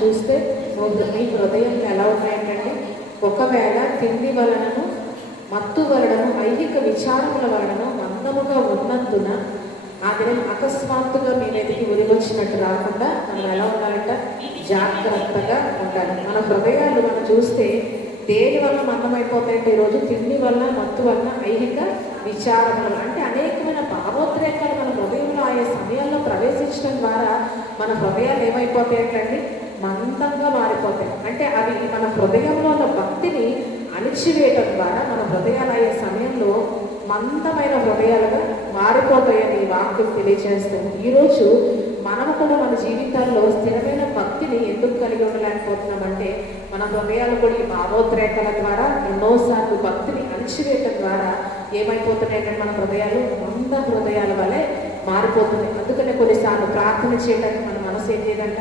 చూస్తే మీ హృదయం ఎలా ఉన్నాయంటే, ఒకవేళ తిండి వలనను మత్తు వలనను ఐహిక విచారముల వలనను మందముగా ఉన్నందున ఆ దినం అకస్మాత్తుగా మీ మీదకి ఉరిగొచ్చినట్టు రాకుండా మనం ఎలా ఉండాలంట, జాగ్రత్తగా ఉండాలి. మన హృదయాలు మనం చూస్తే దేని వల్ల మందమైపోతాయంటే, ఈరోజు తిండి వల్ల మత్తు వల్ల ఐహిక విచారములు అంటే అనేకమైన భావోద్రేకాలు మన హృదయంలో ఆయా సమయాల్లో ప్రవేశించడం ద్వారా మన హృదయాలు ఏమైపోతాయంటే మందంగా మారిపోతాయి. అంటే అవి మన హృదయంలో ఉన్న భక్తిని అణిచివేయటం ద్వారా మన హృదయాలు అయ్యే సమయంలో మందమైన హృదయాలుగా మారిపోతాయని వాక్యం తెలియజేస్తుంది. ఈరోజు మనము కూడా మన జీవితాల్లో స్థిరమైన భక్తిని ఎందుకు కలిగి ఉండలేకపోతున్నామంటే, మన హృదయాలు కూడా ఈ భావోద్రేకాల ద్వారా ఎన్నోసార్లు భక్తిని అణిచివేయటం ద్వారా ఏమైపోతున్నాయంటే మన హృదయాలు మంద హృదయాల వలె మారిపోతున్నాయి. అందుకనే కొన్నిసార్లు ప్రార్థన చేయడానికి మన మనసు ఏం లేదంట,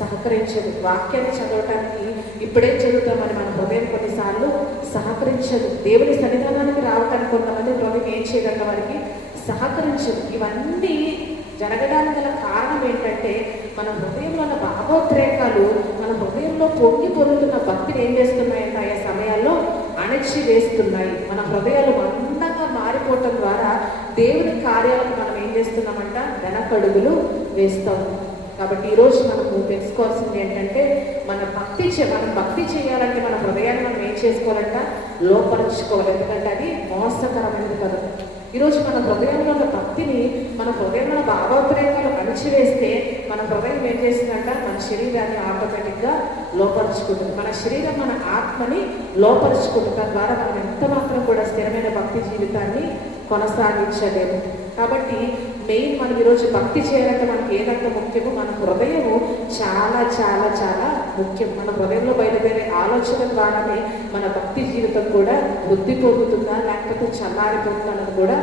సహకరించదు. వాక్యాన్ని చదవటానికి ఇప్పుడేం చదువుతామని మన హృదయం కొన్నిసార్లు సహకరించదు. దేవుని సన్నిధానానికి రావటానికి కొంతమంది హృదయం ఏం చేయదంట, వారికి సహకరించదు. ఇవన్నీ జరగడానికి గల కారణం ఏంటంటే, మన హృదయంలో ఉన్న భావోద్రేకాలు మన హృదయంలో పొంగి పొందుతున్న భక్తిని ఏం చేస్తున్నాయంటే ఆయా సమయాల్లో అణచి వేస్తున్నాయి. మన హృదయాలు మందంగా మారిపోవటం ద్వారా దేవుని కార్యాలకు మనం ఏం చేస్తున్నామంట, వెనకడుగులు వేస్తాము. కాబట్టి ఈరోజు మనకు తెలుసుకోవాల్సింది ఏంటంటే, మనం భక్తి చేయాలంటే మన హృదయాన్ని మనం ఏం చేసుకోవాలంట, లోపరుచుకోవాలి. ఎందుకంటే అది మోసకరమైనది కదా. ఈరోజు మన హృదయంలో ఉన్న భక్తిని మన హృదయంలో భావోద్రేకాలు అణిచివేస్తే మన హృదయం ఏం చేస్తుందంట, మన శరీరాన్ని ఆటోమేటిక్గా లోపరుచుకుంటుంది. మన శరీరం మన ఆత్మని లోపరుచుకుంటుంది. తద్వారా మనం ఎంత మాత్రం కూడా స్థిరమైన భక్తి జీవితాన్ని కొనసాగించలేము. కాబట్టి మెయిన్ మనం ఈరోజు భక్తి చేయాలంటే మనకి ఏదంత ముఖ్యమో మన హృదయము చాలా చాలా చాలా ముఖ్యం. మన హృదయంలో బయలుదేరే ఆలోచన ద్వారానే మన భక్తి జీవితం కూడా వృద్ధి పొందుతుందా లేకపోతే చల్లారిపోతుందా అన్నది కూడా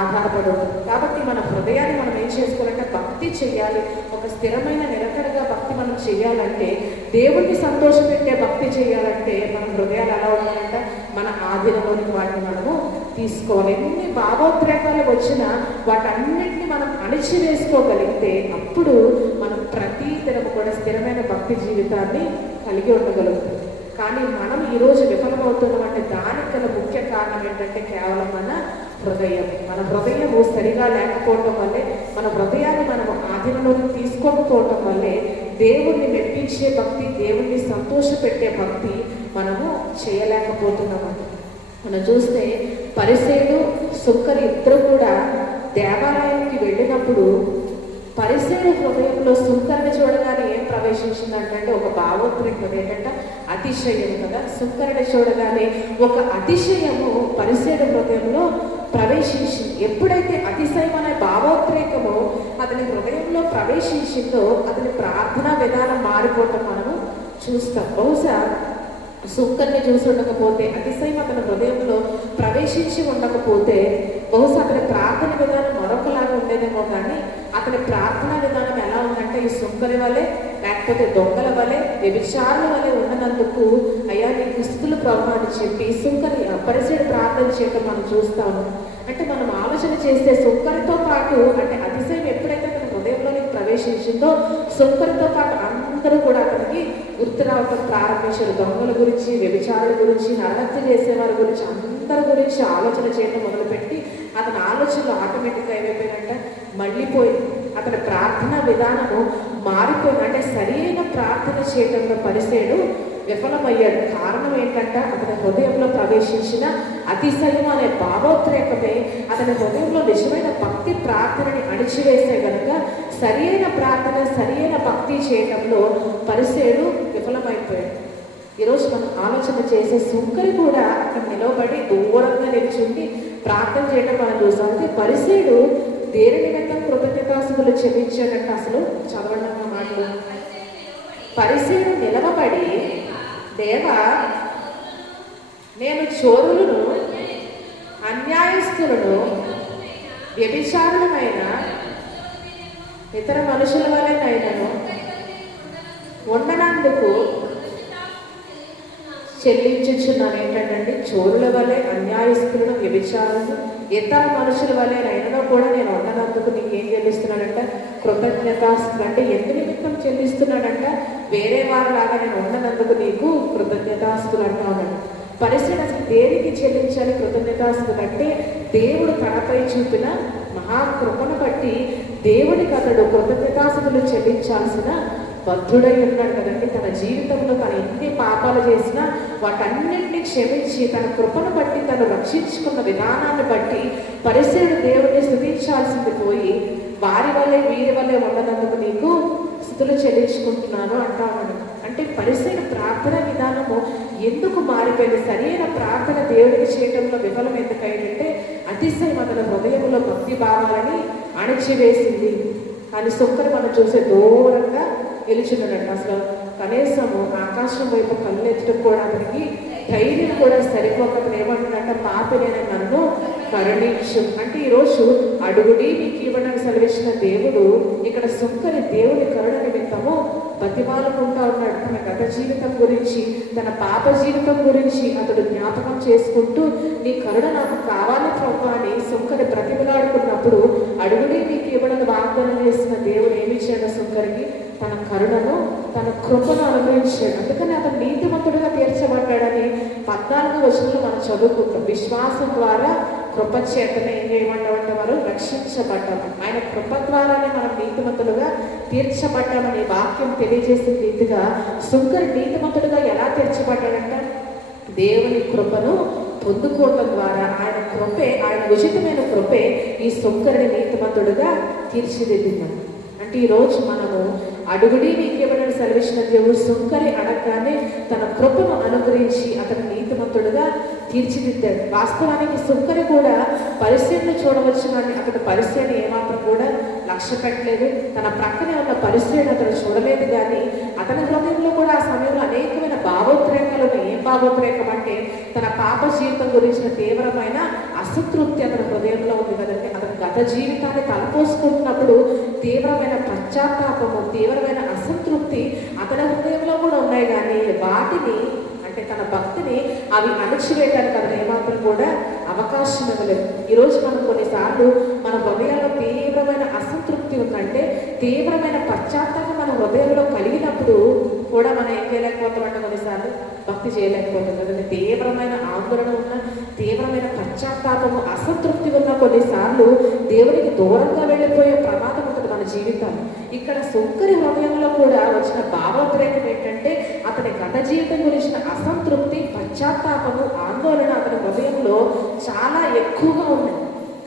ఆధారపడి ఉంటుంది. కాబట్టి మన హృదయాన్ని మనం ఏం చేసుకోవాలంటే భక్తి చేయాలి. ఒక స్థిరమైన నిలకడగా భక్తి మనం చేయాలంటే, దేవుడిని సంతోషపెట్టే భక్తి చేయాలంటే మన హృదయాలు ఎలా ఉండాలంటే మన ఆధీనంలోనికి వాటిని మనము తీసుకోవాలి. ఎన్ని భావోద్రేకాలు వచ్చినా వాటన్నిటిని మనం అణిచివేసుకోగలిగితే అప్పుడు మనం ప్రతి దినము కూడా స్థిరమైన భక్తి జీవితాన్ని కలిగి ఉండగలుగుతాం. కానీ మనం ఈరోజు విఫలమవుతున్నామంటే దానికి గల ముఖ్య కారణం ఏంటంటే కేవలం మన హృదయం. మన హృదయము సరిగా లేకపోవటం వల్లే, మన హృదయాన్ని మనము ఆధీనంలోకి తీసుకోకపోవటం వల్లే దేవుణ్ణి మెప్పించే భక్తి, దేవుణ్ణి సంతోషపెట్టే భక్తి మనము చేయలేకపోతున్నామండి. మనం చూస్తే పరిసేయుడు సుంకరి ఇద్దరు కూడా దేవాలయానికి వెళ్ళినప్పుడు పరిసేయుడు హృదయంలో సుంకరిని చూడగానే ఏం ప్రవేశించిందంటే ఒక భావోద్రేకం ఏంటంటే అతిశయం కదా. సుంకరిని చూడగానే ఒక అతిశయము పరిసేయుడు హృదయంలో ప్రవేశించింది. ఎప్పుడైతే అతిశయం అనే భావోద్రేకమో అతని హృదయంలో ప్రవేశించిందో అతని ప్రార్థనా విధానం మారిపోవటం మనము చూస్తాం. బహుశా సుంకర్ని చూసి ఉండకపోతే, అతిశయం అతని హృదయంలో ప్రవేశించి ఉండకపోతే బహుశా అతని ప్రార్థన విధానం మరొకలాగా ఉండేదేమో. కానీ అతని ప్రార్థనా విధానం ఎలా ఉందంటే ఈ సుంకరి వలె లేకపోతే దొంగల వలె వ్యభిచారుల వలె ఉన్నందుకు అయ్యా నీకు స్థుతులు ప్రభు అని చెప్పి సుంకరి పరిసేయుడు ప్రార్థన చేయడం మనం చూస్తాము. అంటే మనం ఆలోచన చేస్తే సుంకరితో పాటు అంటే అతిశయం ఎప్పుడైతే అతని హృదయంలోనికి ప్రవేశించిందో సుంకరితో పాటు అందరూ కూడా అతనికి గుర్తు రావటం ప్రారంభించారు. దొంగల గురించి, వ్యభిచారుల గురించి, నరహత్య చేసేవారి గురించి, అందరి గురించి ఆలోచన చేయడం మొదలుపెట్టి అతని ఆలోచనలు ఆటోమేటిక్గా ఏమైపోయినంటే మళ్ళీపోయింది. అతని ప్రార్థన విధానము మారిపోయింది. అంటే సరైన ప్రార్థన చేయడంలో పరిసేయుడు విఫలమయ్యాడు. కారణం ఏంటంటే అతని హృదయంలో ప్రవేశించిన అతిశయం అనే భావోద్రేకమే అతని హృదయంలో నిజమైన భక్తి ప్రార్థనని అణిచివేసే కనుక సరైన ప్రార్థన, సరైన భక్తి చేయడంలో పరిసేయుడు విఫలమైపోయాడు. ఈరోజు మనం ఆలోచన చేసే సుంకరి కూడా అక్కడ నిలవబడి దూరంగా నిల్చుండి ప్రార్థన చేయడం మనం చూసాం. పరిసేయుడు దేని నిమిత్తం కృతజ్ఞతాస్తుతులు చెల్లించాడంటే అసలు చదవడం మాటలు. పరిసేయుడు నిలవబడి, దేవా నేను చోరులను, అన్యాయస్తులను, వ్యభిచారులమైన ఇతర మనుషుల వలెనైనను ఉండనందుకు చెల్లించుచున్నాను. ఏంటంటే చోరుల వలె, అన్యాయస్తులను, వ్యభిచారులను ఇతర మనుషుల వల్లే అయినా కూడా నేను వండనందుకు నీకు ఏం చెల్లిస్తున్నాడంట? కృతజ్ఞతాస్తులు. అంటే ఎందు నిమిత్తం చెల్లిస్తున్నాడంట? వేరే వారిలాగా నేను వండనందుకు నీకు కృతజ్ఞతాస్తులు అంటా ఉన్నాడు. పరిస్థితి అసలు దేనికి చెల్లించాలి కృతజ్ఞతాస్తులు అంటే? దేవుడు తనపై చూపిన మహాకృపను బట్టి దేవుడికి అతడు కృతజ్ఞతాస్తులు చెల్లించాల్సిన బద్ధుడై ఉన్నాడు కదండి. తన జీవితంలో తను ఎన్ని పాపాలు చేసినా వాటన్నింటినీ క్షమించి తన కృపను బట్టి తను రక్షించుకున్న విధానాన్ని బట్టి పరిసరుడు దేవుడిని స్తుతించాల్సింది పోయి వారి వల్లే వీరి వల్లే ఉండనందుకు నీకు స్తుతులు చెల్లించుకుంటున్నాను అంటా ఉన్నాడు. అంటే పరిసరుడు ప్రార్థన విధానము ఎందుకు మారిపోయింది? సరైన ప్రార్థన దేవుడికి చేయడంలో విఫలం ఎందుకైందంటే అతిశయం అతని హృదయంలో భక్తి భావాలని అణచివేసింది. కానీ సుంకరు మనం చూసే దూరంగా గెలిచినాడంట. అసలు కనీసము ఆకాశం వైపు కళ్ళెత్తడం కూడా అతనికి ధైర్యం కూడా సరిపోకపోతే ఏమంటున్నట్ట? పాపినైన నన్ను కరుణించు అంటే ఈరోజు అడుగుడి మీకు ఇవ్వడానికి సెలవిచ్చిన దేవుడు ఇక్కడ సుంకరి దేవుని కరుణ నిమిత్తము బతిమాలుకుంటా ఉన్నాడు. తన గత జీవితం గురించి, తన పాప జీవితం గురించి అతడు జ్ఞాపకం చేసుకుంటూ నీ కరుణ నాకు కావాలి ప్రభు అని సుంకరి బ్రతిమలాడుకున్నప్పుడు అడుగుడి మీకు ఇవ్వడానికి వాగ్దానం చేసిన దేవుడు ఏమి ఇచ్చాడు సుంకరికి? తన కరుణను, తన కృపను అనుభవించాడు. అందుకని అతను నీతిమంతుడిగా తీర్చబడ్డాడని 14వ వచనంలో మనం చదువుకుంటాం. విశ్వాసం ద్వారా కృప చేతనే ఏం చేయమంటామంటే వారు రక్షించబడ్డాము. ఆయన కృప ద్వారానే మనం నీతిమంతులుగా తీర్చబడ్డామని వాక్యం తెలియజేసిన రీతిగా సుంకరి నీతిమంతుడిగా ఎలా తీర్చబడ్డాడంట? దేవుని కృపను పొందుకోవటం ద్వారా ఆయన కృపే, ఆయన ఉచితమైన కృపే ఈ సుంకరిని నీతిమంతుడుగా తీర్చిదిద్దింది. అంటే ఈరోజు మనము అడుగుడి నీకేమైనా సెలవిచ్చిన దేవుడు సుంకరి అడగగానే తన కృపను అనుగ్రహించి అతను నీతిమంతుడుగా తీర్చిదిద్దాడు. వాస్తవానికి సుంకరి కూడా పరిస్థితిని చూడవచ్చు, కానీ అతడు పరిస్థితిని ఏమాత్రం కూడా లక్ష్య పెట్టలేదు. తన ప్రక్కనే ఉన్న పరిస్థితిని అతను చూడలేదు. కానీ అతని హృదయంలో కూడా ఆ సమయంలో అనేకమైన భావోద్రేకాలు ఉన్నాయి. ఏం భావోద్రేకం అంటే తన పాప జీవితం గురించిన తీవ్రమైన అసంతృప్తి అతని హృదయంలో ఉంది కదండి. అతని గత జీవితాన్ని తలపోసుకుంటున్నప్పుడు తీవ్రమైన పశ్చాత్తాపము, తీవ్రమైన అసంతృప్తి అతని హృదయంలో కూడా ఉన్నాయి. కానీ వాటిని అంటే తన భక్తిని అవి అణచివేయడానికి అతను ఏమాత్రం కూడా అవకాశం ఇవ్వలేదు. ఈరోజు మనం కొన్నిసార్లు మన హృదయంలో తీవ్రమైన అసంతృప్తి ఉందంటే, తీవ్రమైన పశ్చాత్తాపం మన హృదయంలో కలిగినప్పుడు కూడా మనం ఏం చేయలేకపోతామంటే కొన్నిసార్లు భక్తి చేయలేకపోతాం కదండి. తీవ్రమైన ఆందోళన ఉన్న, తీవ్రమైన పశ్చాత్తాపము, అసంతృప్తి ఉన్న కొన్నిసార్లు దేవునికి దూరంగా వెళ్ళిపోయే ప్రమాదం ఉంటుంది మన జీవితాలు. ఇక్కడ సుంకరి హృదయంలో కూడా వచ్చిన భావోద్రేకం ఏంటంటే అతని గత జీవితం గురించిన అసంతృప్తి, పశ్చాత్తాపము, ఆందోళన అతని హృదయంలో చాలా ఎక్కువగా ఉన్నాయి.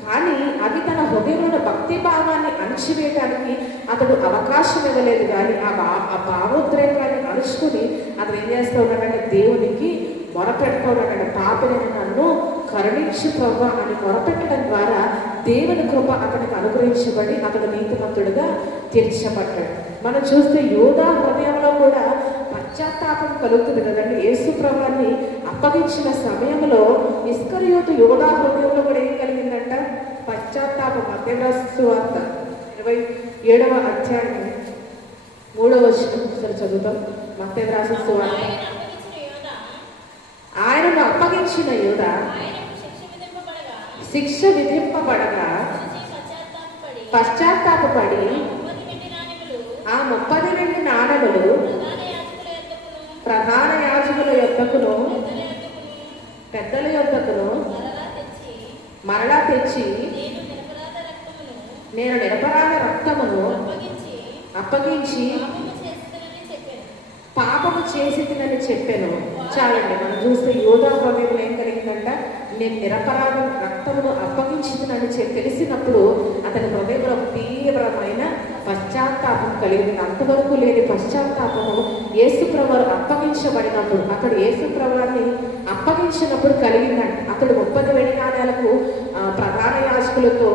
కానీ అవి తన హృదయంలో భక్తి భావాన్ని అణచివేయడానికి అతడు అవకాశం ఇవ్వలేదు. కానీ ఆ భావోద్రేకాన్ని అణుచుకుని అతను ఏం చేస్తూ ఉన్నాడంటే దేవునికి మొరపెట్టుకోవడం. పాపినైన నన్ను కరుణించు ప్రభు అని మొరపెట్టడం ద్వారా దేవుని కృప అతనికి అనుగ్రహించబడి అతడు నీతిమంతుడుగా తీర్చబడ్డాడు. మనం చూస్తే యూదా హృదయంలో కూడా పశ్చాత్తాపం కలుగుతుంది కదండి. యేసు ప్రభువుని అప్పగించిన సమయంలో ఇస్కరియోతు యూదా హృదయంలో కూడా ఏం కలిగిందంట? పశ్చాత్తాపం. మత్తయి రాసిన సువార్త 27వ అధ్యాయం 3వ వచనం ఒకసారి చదువుతాం. మత్తయి రాసిన సువార్త. ఆయనను అప్పగించిన యూదా శిక్ష విధింపబడగా పశ్చాత్తాపడి ఆ 30 వెండి నాణెములు ప్రధాన యాజకుల యొద్దకును పెద్దల యొద్దకును మరలా తెచ్చి నేను నిరపరాధ రక్తమును అప్పగించి పాపము చేసిందని చెప్పాను. చాలండి. మనం చూస్తే యూదా హృదయంలో ఏం కలిగిందంట? నేను నిరపరాధ రక్తమును అప్పగించిందని తెలిసినప్పుడు అతని హృదయంలో తీవ్రమైన పశ్చాత్తాపం కలిగింది. అంతవరకు లేని పశ్చాత్తాపము యేసుప్రభువు అప్పగించబడినప్పుడు, అతడు యేసుప్రభువుని అప్పగించినప్పుడు కలిగిందంట. అతడు 30 వెండి నాణేలకు ప్రధాన యాజకులతో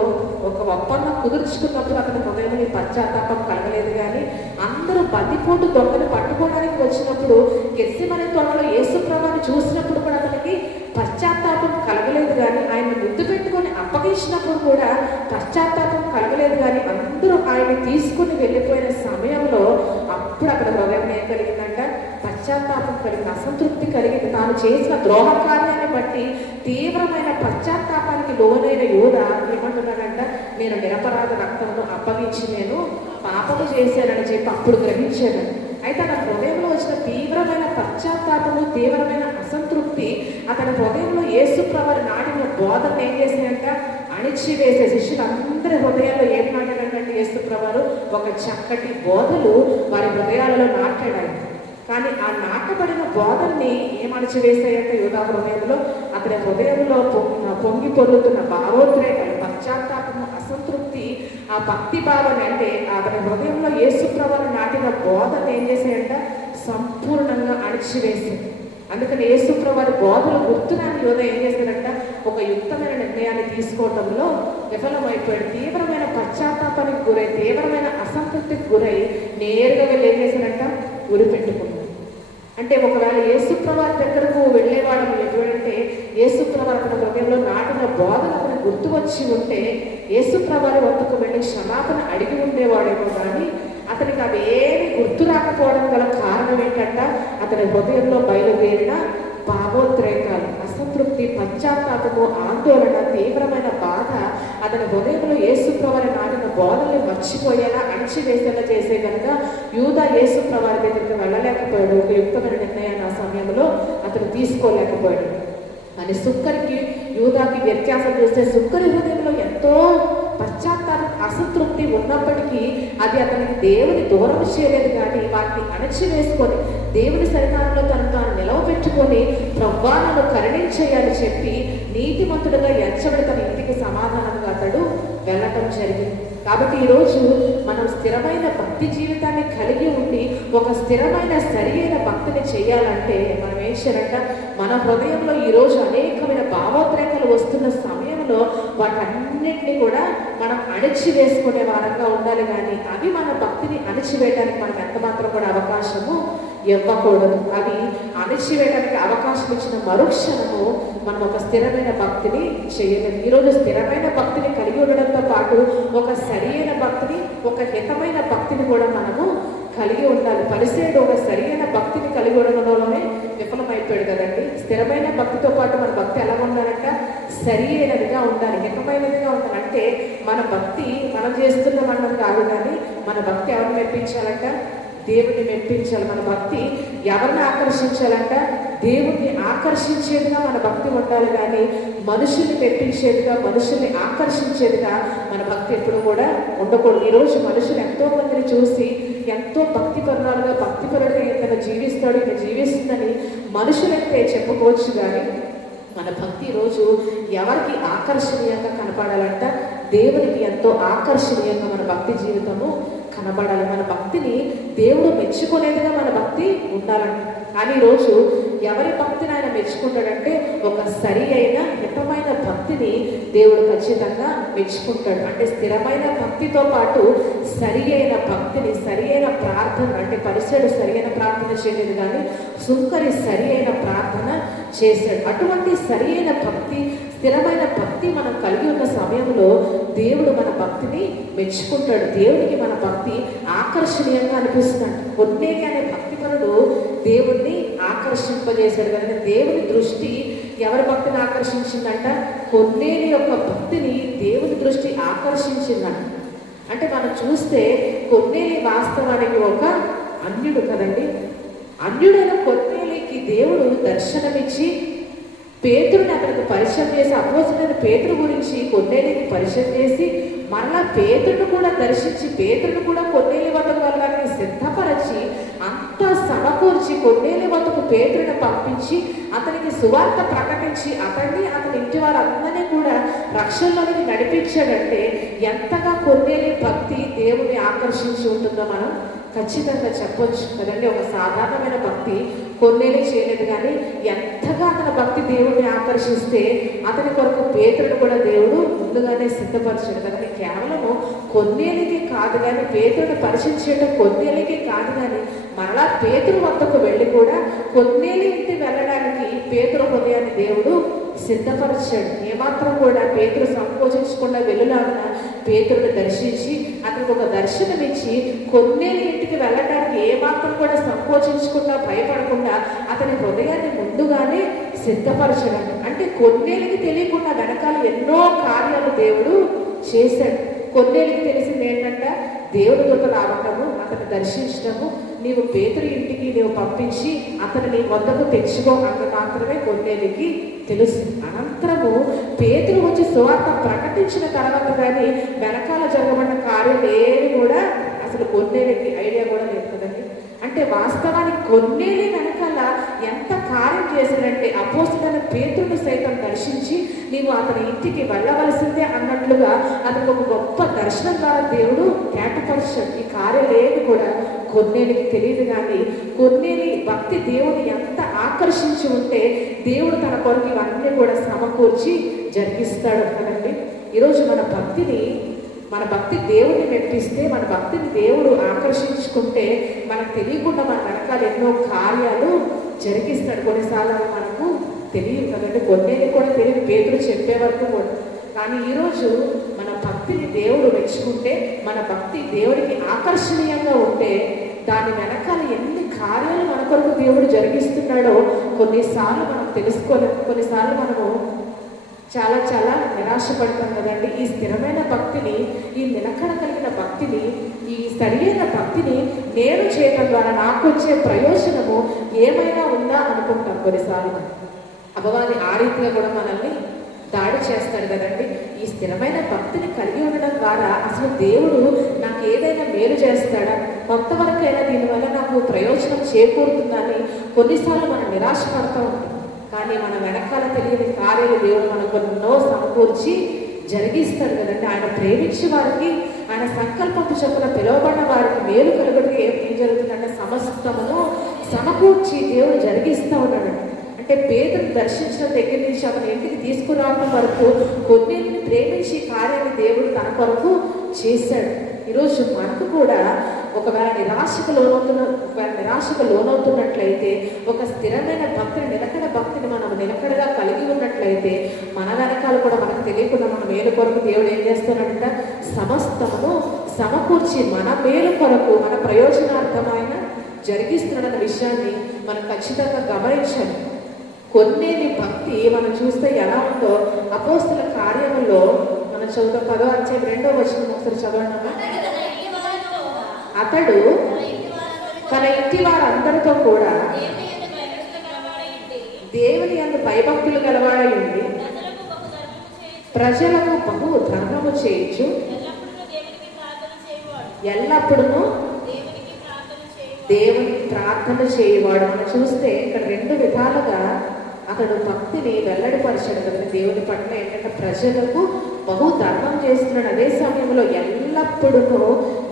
ఒక ఒప్పందం కుదుర్చుకున్నప్పుడు అతని హృదయంలో పశ్చాత్తాపం కలగలేదు. కానీ అందరూ బందిపోటు దొంగను పట్టుకోవడానికి వచ్చినప్పుడు గెత్సెమనే తోటలో యేసుప్రభువుని చూసినప్పుడు కూడా అతనికి పశ్చాత్తాపం కలగలేదు. కానీ ఆయన ముద్దు పెట్టుకొని అప్పగించినప్పుడు కూడా పశ్చాత్తాపం కలగలేదు. కానీ అందరూ ఆయన తీసుకుని వెళ్ళిపోయిన సమయంలో అప్పుడు అక్కడ హృదయం ఏం కలిగిందంట? పశ్చాత్తాపం కలిగింది, అసంతృప్తి కలిగింది. తాను చేసిన ద్రోహ కార్యాన్ని బట్టి తీవ్రమైన పశ్చాత్తాపానికి లోనైన యూద ఏమంటున్నాడంట, నేను నిరపరాధ రక్తమును అప్పగించి నేను పాపము చేశానని చెప్పి అప్పుడు గ్రహించాడు. అయితే తన హృదయంలో వచ్చిన తీవ్రమైన పశ్చాత్తాపము, తీవ్రమైన అసంతృప్తి అతని హృదయంలో యేసుప్రభువు నాటిన బోధన ఏం చేశాయంట, అణిచివేసే శిష్యులందరి హృదయాల్లో ఏం నాటాడంటే యేసుప్రభువు ఒక చక్కటి బోధలు వారి హృదయాలలో నాటాడు. కానీ ఆ నాటబడిన బోధల్ని ఏం అణచివేశాయంటే యూదా హృదయంలో, అతని హృదయంలో పొంగి పొర్లుతున్న భావోద్రేకాలు, పశ్చాత్తాపము, అసంతృప్తి, ఆ భక్తి భావన అంటే అతని హృదయంలో యేసుప్రభువు నాటిన బోధన ఏం చేశాయంట, సంపూర్ణంగా అణిచివేసింది. అందుకని యేసుప్రభువు బోధలు గుర్తురాని యూదా ఏం చేశాడంట, ఒక యుక్తమైన నిర్ణయాన్ని తీసుకోవడంలో విఫలమైపోయాడు. తీవ్రమైన పశ్చాత్తాపానికి గురై, తీవ్రమైన అసంతృప్తికి గురై నేరుగా వెళ్ళి ఏం చేశాడంట, ఉరి పెట్టుకున్నాడు. అంటే ఒకవేళ యేసుప్రభువు దగ్గరకు వెళ్ళేవాడు ఎటువంటి యేసుప్రభువు అతని హృదయంలో నాటిన బోధన అతను గుర్తు వచ్చి ఉంటే యేసుప్రభువు వద్దకు వెళ్ళి క్షమాపణ అడిగి ఉండేవాడేమో, కానీ అతనికి అవి ఏమి గుర్తు రాకపోవడం గల కారణం ఏంటంట, అతని హృదయంలో బయలుదేరిన భావోద్రేకాలు, అసంతృప్తి, పశ్చాత్తాపము, ఆందోళన, తీవ్రమైన బాధ అతని హృదయంలో యేసుప్రభువు నాటిన బోధనలు మర్చిపోయేలా, అణిచివేసేలా చేసే కనుక యూదా యేసుప్రభువు దగ్గరికి వెళ్ళలేకపోయాడు. ఒక యుక్తమైన నిర్ణయాన్ని ఆ సమయంలో అతను తీసుకోలేకపోయాడు. కానీ సుక్కరికి యూదాకి వ్యత్యాసం చూస్తే సుక్కరి హృదయంలో ఎంతో పశ్చాత్తాపం, అసంతృప్తి ఉన్నప్పటికీ అది అతనికి దేవుని దూరం చేయలేదు. కానీ వాటిని అణచివేసుకొని దేవుని సన్నిధానంలో తాను నిలవబెట్టుకొని ప్రభువా నన్ను కరుణించేయాలని చెప్పి నీతిమంతుడుగా ఎంచబడి తన ఇంటికి సమాధానంగా అతడు వెళ్ళటం జరిగింది. కాబట్టి ఈరోజు మనం స్థిరమైన భక్తి జీవితాన్ని కలిగి ఉండి ఒక స్థిరమైన సరియైన భక్తిని చేయాలంటే మనం ఏం చేయాలంట, మన హృదయంలో ఈరోజు అనేకమైన భావోద్రేకాలు వస్తున్న సమయంలో వాటన్నిటిని కూడా మనం అణిచివేసుకునే వారంగా ఉండాలి. కానీ అవి మన భక్తిని అణిచివేయడానికి మనం ఎంత మాత్రం కూడా అవకాశము ఇవ్వకూడదు. అవి అణిచివేయడానికి అవకాశం ఇచ్చిన మరుక్షణము మనం ఒక స్థిరమైన భక్తిని చేయలేదు. ఈరోజు స్థిరమైన భక్తిని కలిగి ఉండడంతో పాటు ఒక సరియైన భక్తిని, ఒక హితమైన భక్తిని కూడా మనము కలిగి ఉండాలి. పరిసేయుడు ఒక సరియైన భక్తిని కలిగి ఉండడంలోనే విఫలమైపోయాడు కదండి. స్థిరమైన భక్తితో పాటు మన భక్తి ఎలా ఉండాలంట, సరి అయినదిగా ఉండాలి, హితమైనదిగా ఉండాలి. అంటే మన భక్తి మనం చేస్తున్నామన్నది కాదు, కానీ మన భక్తి ఎవరిని మెప్పించాలంట, దేవుడిని మెప్పించాలి. మన భక్తి ఎవరిని ఆకర్షించాలంట, దేవుడిని ఆకర్షించేదిగా మన భక్తి ఉండాలి. కానీ మనుషుల్ని మెప్పించేదిగా, మనుషుల్ని ఆకర్షించేదిగా మన భక్తి ఎప్పుడు కూడా ఉండకూడదు. ఈరోజు మనుషులు ఎంతో మందిని చూసి ఎంతో భక్తిపరులుగా, భక్తిపరుడుగా ఇతను జీవిస్తాడు, ఇతను జీవిస్తుందని మనుషులైతే చెప్పుకోవచ్చు. కానీ మన భక్తి ఈరోజు ఎవరికి ఆకర్షణీయంగా కనపడాలంట, దేవునికి ఎంతో ఆకర్షణీయంగా మన భక్తి జీవితము కనబడాలి. మన భక్తిని దేవుడు మెచ్చుకునేదిగా మన భక్తి ఉండాలంట. కానీ ఈరోజు ఎవరి భక్తిని ఆయన మెచ్చుకుంటాడంటే ఒక సరి అయిన హితమైన భక్తిని దేవుడు ఖచ్చితంగా మెచ్చుకుంటాడు. అంటే స్థిరమైన భక్తితో పాటు సరి అయిన భక్తిని, సరి అయిన ప్రార్థన, అంటే పరిసరుడు సరి అయిన ప్రార్థన చేయలేదు, కానీ సుంకరి సరి అయిన ప్రార్థన చేశాడు. అటువంటి సరి అయిన భక్తి, స్థిరమైన భక్తి మనం కలిగి ఉన్న సమయంలో దేవుడు మన భక్తిని మెచ్చుకుంటాడు. దేవునికి మన భక్తి ఆకర్షణీయంగా అనిపిస్తున్నాడు. కొన్నేటి అనే భక్తిపరుడు దేవుణ్ణి ఆకర్షింపజేశాడు కనుక దేవుని దృష్టి ఎవరి భక్తిని ఆకర్షించిందంట, కొన్నేటి యొక్క భక్తిని దేవుని దృష్టి ఆకర్షించిందంట. అంటే మనం చూస్తే కొన్నేలి వాస్తవానికి ఒక అన్యుడు కదండి. అన్యుడైన కొన్నేలికి దేవుడు దర్శనమిచ్చి పేతురుని అతనికి పరిచయం చేసి, అపోస్తలుడైన పేతురు గురించి కొన్నేలికి పరిచయం చేసి, మరలా పేతురును కూడా దర్శించి, పేతురును కూడా కొన్నేలి వద్దకు వెళ్ళడానికి సిద్ధపరచి, అంతా సమకూర్చి కొన్నేలి వద్దకు పేతురుని పంపించి అతనికి సువార్త ప్రకటించి అతన్ని, అతని ఇంటి వారందరినీ కూడా రక్షణలోనికి నడిపించాడంటే ఎంతగా కొన్నేలి భక్తి దేవుని ఆకర్షించి ఉంటుందో మనం ఖచ్చితంగా చెప్పొచ్చు కదండి. ఒక సాధారణమైన భక్తి కొన్నేలే చేయలేదు, కానీ ఎంతగా అతని భక్తి దేవుడిని ఆకర్షిస్తే అతని కొరకు పేతురుని కూడా దేవుడు ముందుగానే సిద్ధపరిచాడు కదండి. కేవలము కొన్నేలికి కాదు, కానీ పేతురుని పరిచయం చేయడం కొన్నేలికి కాదు, కానీ మరలా పేతురు వద్దకు వెళ్ళి కూడా కొన్నేలి ఇంటి వెళ్ళడానికి పేతురు హృదయాన్ని దేవుడు సిద్ధపరిచాడు. ఏమాత్రం కూడా పేతురు సంకోచించకుండా వెళ్ళులాగా పేతురుని దర్శించి అతనికి ఒక దర్శనం ఇచ్చి కొన్నేళ్ళ ఇంటికి వెళ్ళడానికి ఏమాత్రం కూడా సంకోచించకుండా భయపడకుండా అతని హృదయాన్ని ముందుగానే సిద్ధపరచడం. అంటే కొన్నేళ్ళకి తెలియకుండా వెనకాల ఎన్నో కార్యాలు దేవుడు చేశాడు. కొన్నేళ్ళకి తెలిసింది ఏంటంట, దేవుడి దూత రావటము, అతన్ని దర్శించడము, నీవు పేతురు ఇంటికి నీవు పంపించి అతను నీ వద్దకు తెచ్చుకో అని మాత్రమే కొన్నేళ్ళకి తెలుసు. అనంతరము పేతురు వచ్చి సువార్త ప్రకటించిన తర్వాత కానీ వెనకాల జరగబడిన కార్యం ఏది కూడా అసలు కొన్నేళ్ళకి ఐడియా కూడా లేదు కదండి. అంటే వాస్తవానికి కొన్నేళ్ళ వెనకాల ఎంత కార్యం చేశాడంటే అపోస్తలుడైన పేతురుని సైతం దర్శించి నీవు అతని ఇంటికి వెళ్ళవలసిందే అన్నట్లుగా అతనికి ఒక గొప్ప దర్శనం ద్వారా దేవుడు కేటపరిచాడు. ఈ కార్యాలు కూడా కొన్నేళ్ళకి తెలియదు. కానీ కొన్నేళ్ళ భక్తి దేవుని ఎంత ఆకర్షించి ఉంటే దేవుడు తన కొరకు ఇవన్నీ కూడా సమకూర్చి జరిగిస్తాడు కదండి. ఈరోజు మన భక్తి దేవుడిని మెప్పిస్తే, మన భక్తిని దేవుడు ఆకర్షించుకుంటే మనకు తెలియకుండా మన వెనకాల ఎన్నో కార్యాలు జరిగిస్తాడు. కొన్నిసార్లు మనకు తెలియదు కదండి, కొన్నేళ్ళు కూడా తెలియదు పేతురు చెప్పే వరకు కూడా. కానీ ఈరోజు మన భక్తిని దేవుడు మెచ్చుకుంటే, మన భక్తి దేవుడికి ఆకర్షణీయంగా ఉంటే దాని వెనకాల ఎన్ని కార్యాలు మన కొరకు దేవుడు జరిగిస్తున్నాడో కొన్నిసార్లు మనం తెలుసుకోలేము. కొన్నిసార్లు మనము చాలా చాలా నిరాశపడతాం కదండి. ఈ స్థిరమైన భక్తిని, ఈ నిలకడ కలిగిన భక్తిని, ఈ సరియైన భక్తిని నేను చేయడం ద్వారా నాకు వచ్చే ప్రయోజనము ఏమైనా ఉందా అనుకుంటాం. కొన్నిసార్లు అపవాది ఆ రీతిగా కూడా మనల్ని దాడి చేస్తాడు కదండి. ఈ స్థిరమైన భక్తిని కలిగి ఉండడం ద్వారా అసలు దేవుడు నాకు ఏదైనా మేలు చేస్తాడా, కొంతవరకైనా దీనివల్ల నాకు ప్రయోజనం చేకూరుతుందని కొన్నిసార్లు మనం నిరాశపడుతూ ఉంటాం. కానీ మన వెనకాల తెలియని కార్యాలు దేవుడు మనకు ఎన్నో సమకూర్చి జరిగిస్తాడు కదండి. ఆయన ప్రేమించే వారికి, ఆయన సంకల్పపు చొప్పున పిలువబడిన వారికి మేలు కలుగుడికి ఏం జరుగుతుందంటే సమస్తమును సమకూర్చి దేవుడు జరిగిస్తూ ఉన్నాడు. అంటే పేతురుని దర్శించిన దగ్గర నుంచి అతని ఇంటికి తీసుకురావడం వరకు కొన్నేళ్ళని ప్రేమించి కార్యాన్ని దేవుడు తన కొరకు చేశాడు. ఈరోజు మనకు కూడా ఒకవేళ నిరాశకు లోనవుతున్నట్లయితే, ఒక స్థిరమైన భక్తిని, నిలకడ భక్తిని మనం నిలకడగా కలిగి ఉన్నట్లయితే మన వెనకాల కూడా మనకు తెలియకుండా మన మేలు కొరకు దేవుడు ఏం చేస్తున్నాడంట, సమస్తమును సమకూర్చి మన మేలు కొరకు, మన ప్రయోజనార్థమైన జరిగిస్తున్న విషయాన్ని మనం ఖచ్చితంగా గమనించాలి. కొన్నేళ్ళ భక్తి మనం చూస్తే ఎలా ఉందో అపోస్తల కార్యములో మనం చదువుతాం. 10వ అధ్యాయం 2వ వచనం ఒకసారి చదవడమా. అతడు తన ఇంటి వారందరితో కూడా దేవుని యందు భయభక్తులు గలవాడై ఉండి ప్రజలకు బహు ధర్మము చేయించు ఎల్లప్పుడూ దేవునికి ప్రార్థన చేయవాడు. మనం చూస్తే ఇక్కడ 2 విధాలుగా అతడు భక్తిని వెల్లడిపరిచాడు కదా. దేవుని పట్ల ఏంటంటే ప్రజలకు బహు ధర్మం చేస్తున్నాడు. అదే సమయంలో ఎల్లప్పుడూ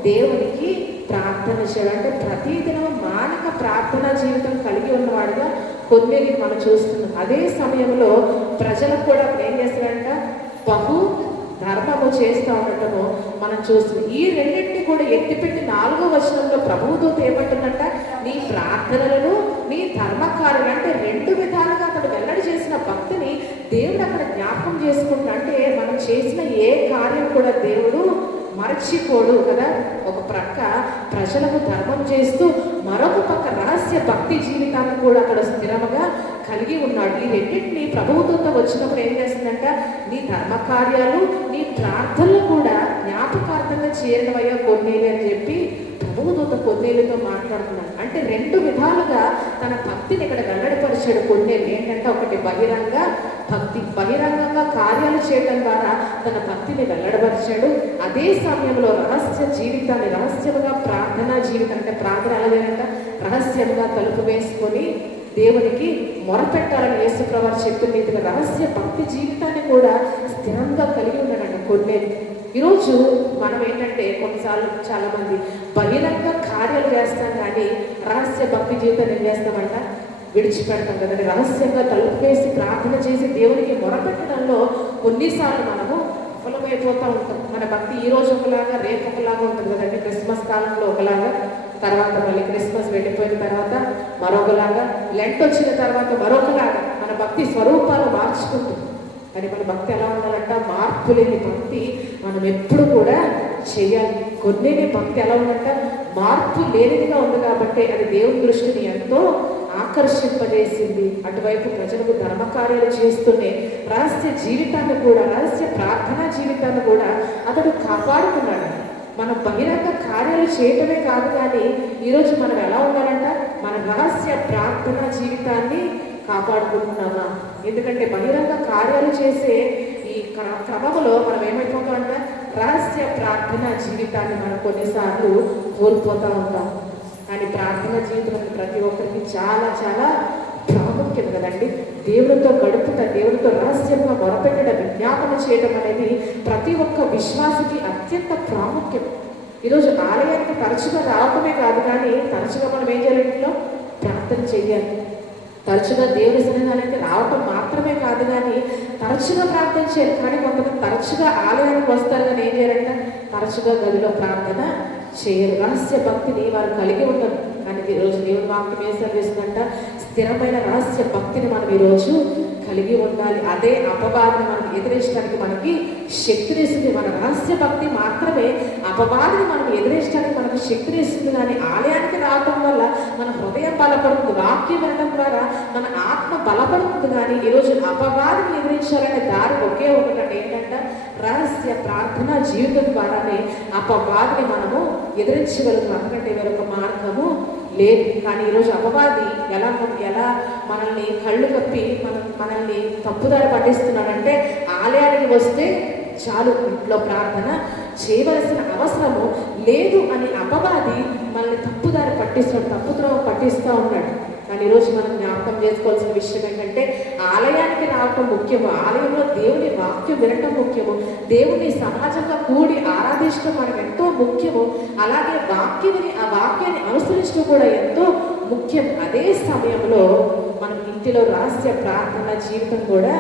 దేవునికి ప్రార్థన చేయడం, అంటే ప్రతిదినం మానక ప్రార్థనా జీవితం కలిగి ఉన్నవాడుగా కొన్నేళ్ళకి మనం చూస్తున్నాం. అదే సమయంలో ప్రజలకు కూడా ఏం చేస్తాడంట, బహు ధర్మము చేస్తూ ఉండటము మనం చూస్తున్నాం. ఈ రెండింటిని కూడా ఎత్తిపెట్టి 4వ వచనంలో ప్రభువుతో ఏమంటుందంట, నీ ప్రార్థనలను, నీ ధర్మకార్యాలు, అంటే 2 విధాలుగా అతడు వెల్లడి చేసిన భక్తిని దేవుడు అక్కడ జ్ఞాపకం చేసుకుంటా. అంటే మనం చేసిన ఏ కార్యం కూడా దేవుడు మరచిపోడు కదా. ఒక ప్రక్క ప్రజలకు ధర్మం చేస్తూ మరొక పక్క రహస్య భక్తి జీవితాన్ని కూడా అక్కడ స్థిరముగా కలిగి ఉన్నాడు. ఈ రెండింటిని ప్రభువుతో వచ్చినప్పుడు ఏం చేస్తుందంట, నీ ధర్మ కార్యాలు, నీ ప్రార్థనలు కూడా జ్ఞాపకార్థంగా చేరడమయ్యా కొన్నేళ్ళు అని చెప్పి ప్రభువుతో కొన్నేళ్ళతో మాట్లాడుతున్నాడు. అంటే 2 విధాలుగా తన భక్తిని ఇక్కడ వెల్లడిపరిచాడు కొన్నేళ్ళు. ఏంటంటే ఒకటి బహిరంగ భక్తి, బహిరంగంగా కార్యాలు చేయడం ద్వారా తన భక్తిని వెల్లడపరిచాడు. అదే సమయంలో రహస్య జీవితాన్ని, రహస్యంగా ప్రార్థనా జీవితం, అంటే ప్రార్థన అలాగేనంట రహస్యంగా తలుపు వేసుకొని దేవునికి మొరపెట్టాలని యేసుప్రభువు చెప్పిన రీతిగా రహస్య భక్తి జీవితాన్ని కూడా స్థిరంగా కలిగి ఉన్నాడంట కొన్నేళ్ళు. ఈరోజు మనం ఏంటంటే కొన్నిసార్లు చాలామంది బహిరంగ కార్యాలు చేస్తాం కానీ రహస్య భక్తి జీవితాన్ని ఏం చేస్తామంట, విడిచిపెడతాం కదండి. రహస్యంగా తలుపు వేసి ప్రార్థన చేసి దేవునికి మొరపెట్టడంలో కొన్నిసార్లు మనము విఫలమైపోతూ ఉంటాం. మన భక్తి ఈరోజు ఒకలాగా, రేపు ఒకలాగా ఉంటుంది కదండి. క్రిస్మస్ కాలంలో ఒకలాగా, తర్వాత మళ్ళీ క్రిస్మస్ వెళ్ళిపోయిన తర్వాత మరొకలాగా, లెంట్ వచ్చిన తర్వాత మరొకలాగా మన భక్తి స్వరూపాలు మార్చుకుంటుంది. కానీ మన భక్తి ఎలా ఉండాలంట? మార్పు లేని భక్తి మనం ఎప్పుడు కూడా చేయాలి. కొన్ని భక్తి ఎలా ఉందంట? మార్పు లేనిదిగా ఉంది కాబట్టి అది దేవుని దృష్టిని ఎంతో ఆకర్షింపజేసింది. అటువైపు ప్రజలకు ధర్మకార్యాలు చేస్తూనే రహస్య జీవితాన్ని కూడా, రహస్య ప్రార్థనా జీవితాన్ని కూడా అతడు కాపాడుకున్నాడు. మన బహిరంగ కార్యాలు చేయటమే కాదు, కానీ ఈరోజు మనం ఎలా ఉండాలంట? మన రహస్య ప్రార్థనా జీవితాన్ని కాపాడుకుంటున్నామా? ఎందుకంటే బహిరంగ కార్యాలు చేసే ఈ క్రమంలో మనం ఏమైపోతామంట? రహస్య ప్రార్థనా జీవితాన్ని మనం కొన్నిసార్లు కోల్పోతూ ఉంటాం. కానీ ప్రార్థనా జీవితం ప్రతి ఒక్కరికి చాలా చాలా ప్రాముఖ్యం కదండి. దేవుడితో గడుపుట, దేవుడితో రహస్యంగా మొరపెట్టడం, విజ్ఞాపన చేయడం అనేది ప్రతి ఒక్క విశ్వాసికి అత్యంత ప్రాముఖ్యం. ఈరోజు ఆలయానికి తరచుగా రావటమే కాదు, కానీ తరచుగా మనం ఏం చేయాలి? ఇంట్లో ప్రార్థన చేయాలి. తరచుగా దేవుని సన్నిధానానికి రావటం మాత్రమే కాదు, కానీ తరచుగా ప్రార్థన చేయాలి. కానీ కొంతమంది తరచుగా ఆలయానికి వస్తారు, కానీ ఏం చేయాలంట? తరచుగా గదిలో ప్రార్థన చేయరు. రహస్య భక్తిని వారు కలిగి ఉండరు. కానీ ఈరోజు దేవుని వాక్యం ఏం సెలవిస్తుందంట? స్థిరమైన రహస్య భక్తిని మనం ఈరోజు కలిగి ఉండాలి. అదే అపవాదిని మనం ఎదిరించడానికి మనకి శక్తినిస్తుంది. మన రహస్య భక్తి మాత్రమే అపవాదిని మనం ఎదిరించడానికి మనకు శక్తినిస్తుంది. కానీ ఆలయానికి రావటం వల్ల మన హృదయం బలపడుతుంది, వాక్యం వినడం ద్వారా మన ఆత్మ బలపడుతుంది. కానీ ఈరోజు అపవాదిని ఎదిరించాలనే దారి ఒకే ఒకటి, ఏంటంటే రహస్య ప్రార్థన జీవితం ద్వారానే అపవాదిని మనము ఎదిరించగలుగుతాం. అందుకంటే వేరొక మార్గము లేదు. కానీ ఈరోజు అపవాది ఎలా మనల్ని కళ్ళు కప్పి మనల్ని తప్పుదారి పట్టిస్తున్నాడంటే, ఆలయానికి వస్తే చాలు, ఇంట్లో ప్రార్థన చేయవలసిన అవసరము లేదు అని అపవాది మనల్ని తప్పుదారి పట్టిస్తూ ఉన్నాడు. కానీ ఈరోజు మనం జ్ఞాపకం చేసుకోవాల్సిన విషయం ఏంటంటే, ఆలయానికి రావటం ముఖ్యము, ఆలయంలో దేవుని వాక్యం వినటం ముఖ్యము, దేవుని సమాజంగా కూడి ఆరాధించడం మనకు ఎంతో ముఖ్యము. అలాగే ఆ వాక్యాన్ని అనుసరించడం కూడా ఎంతో ముఖ్యం. అదే సమయంలో మనం ఇంటిలో రహస్య ప్రార్థన జీవితం కూడా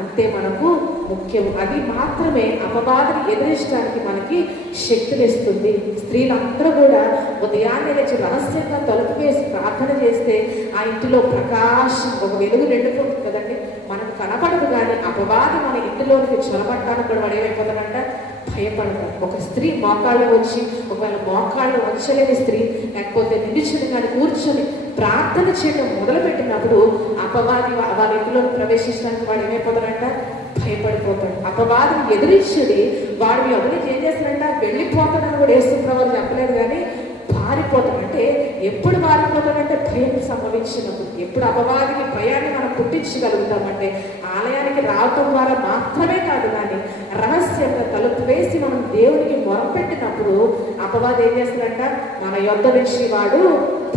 అంతే మనకు ముఖ్యం. అది మాత్రమే అపవాదిని ఎదిరించడానికి మనకి శక్తినిస్తుంది. స్త్రీలందరూ కూడా ఉదయాన్నే లేచి రహస్యంగా తలుపు వేసి ప్రార్థన చేస్తే ఆ ఇంటిలో ప్రకాశం, ఒక వెలుగు నిండిపోతుంది కదండి. మనకు కనపడదు, కానీ అపవాది మన ఇంటిలోనికి చొరబట్టానికి కూడా వాడు ఏమైపోతాడంట? భయపడతాడు. ఒక స్త్రీ మోకాళ్ళు వచ్చి, ఒకవేళ మోకాళ్ళు వంచలేని స్త్రీ, లేకపోతే నిలుచుని కానీ కూర్చొని ప్రార్థన చేయడం మొదలుపెట్టినప్పుడు అపవాది వాళ్ళ ఇంటిలో ప్రవేశించడానికి వాడు ఏమైపోతాడంట? భయపడిపోతాడు. అపవాదిని ఎదిరించుడి వాడు మీ అభివృద్ధి ఏం చేస్తాడంట? వెళ్ళిపోతాడని కూడా యేసుప్రభువు చెప్పలేదు, కానీ పారిపోతాడంటే ఎప్పుడు పారిపోతాడంటే భయం సంభవించినప్పుడు. ఎప్పుడు అపవాదికి భయాన్ని మనం పుట్టించగలుగుతామంటే ఆలయానికి రావటం ద్వారా మాత్రమే కాదు, కానీ రహస్యంగా తలుపు వేసి మనం దేవునికి మొరపెట్టినప్పుడు అపవాది ఏం చేస్తాడంట? మన యొద్ద నుంచి వాడు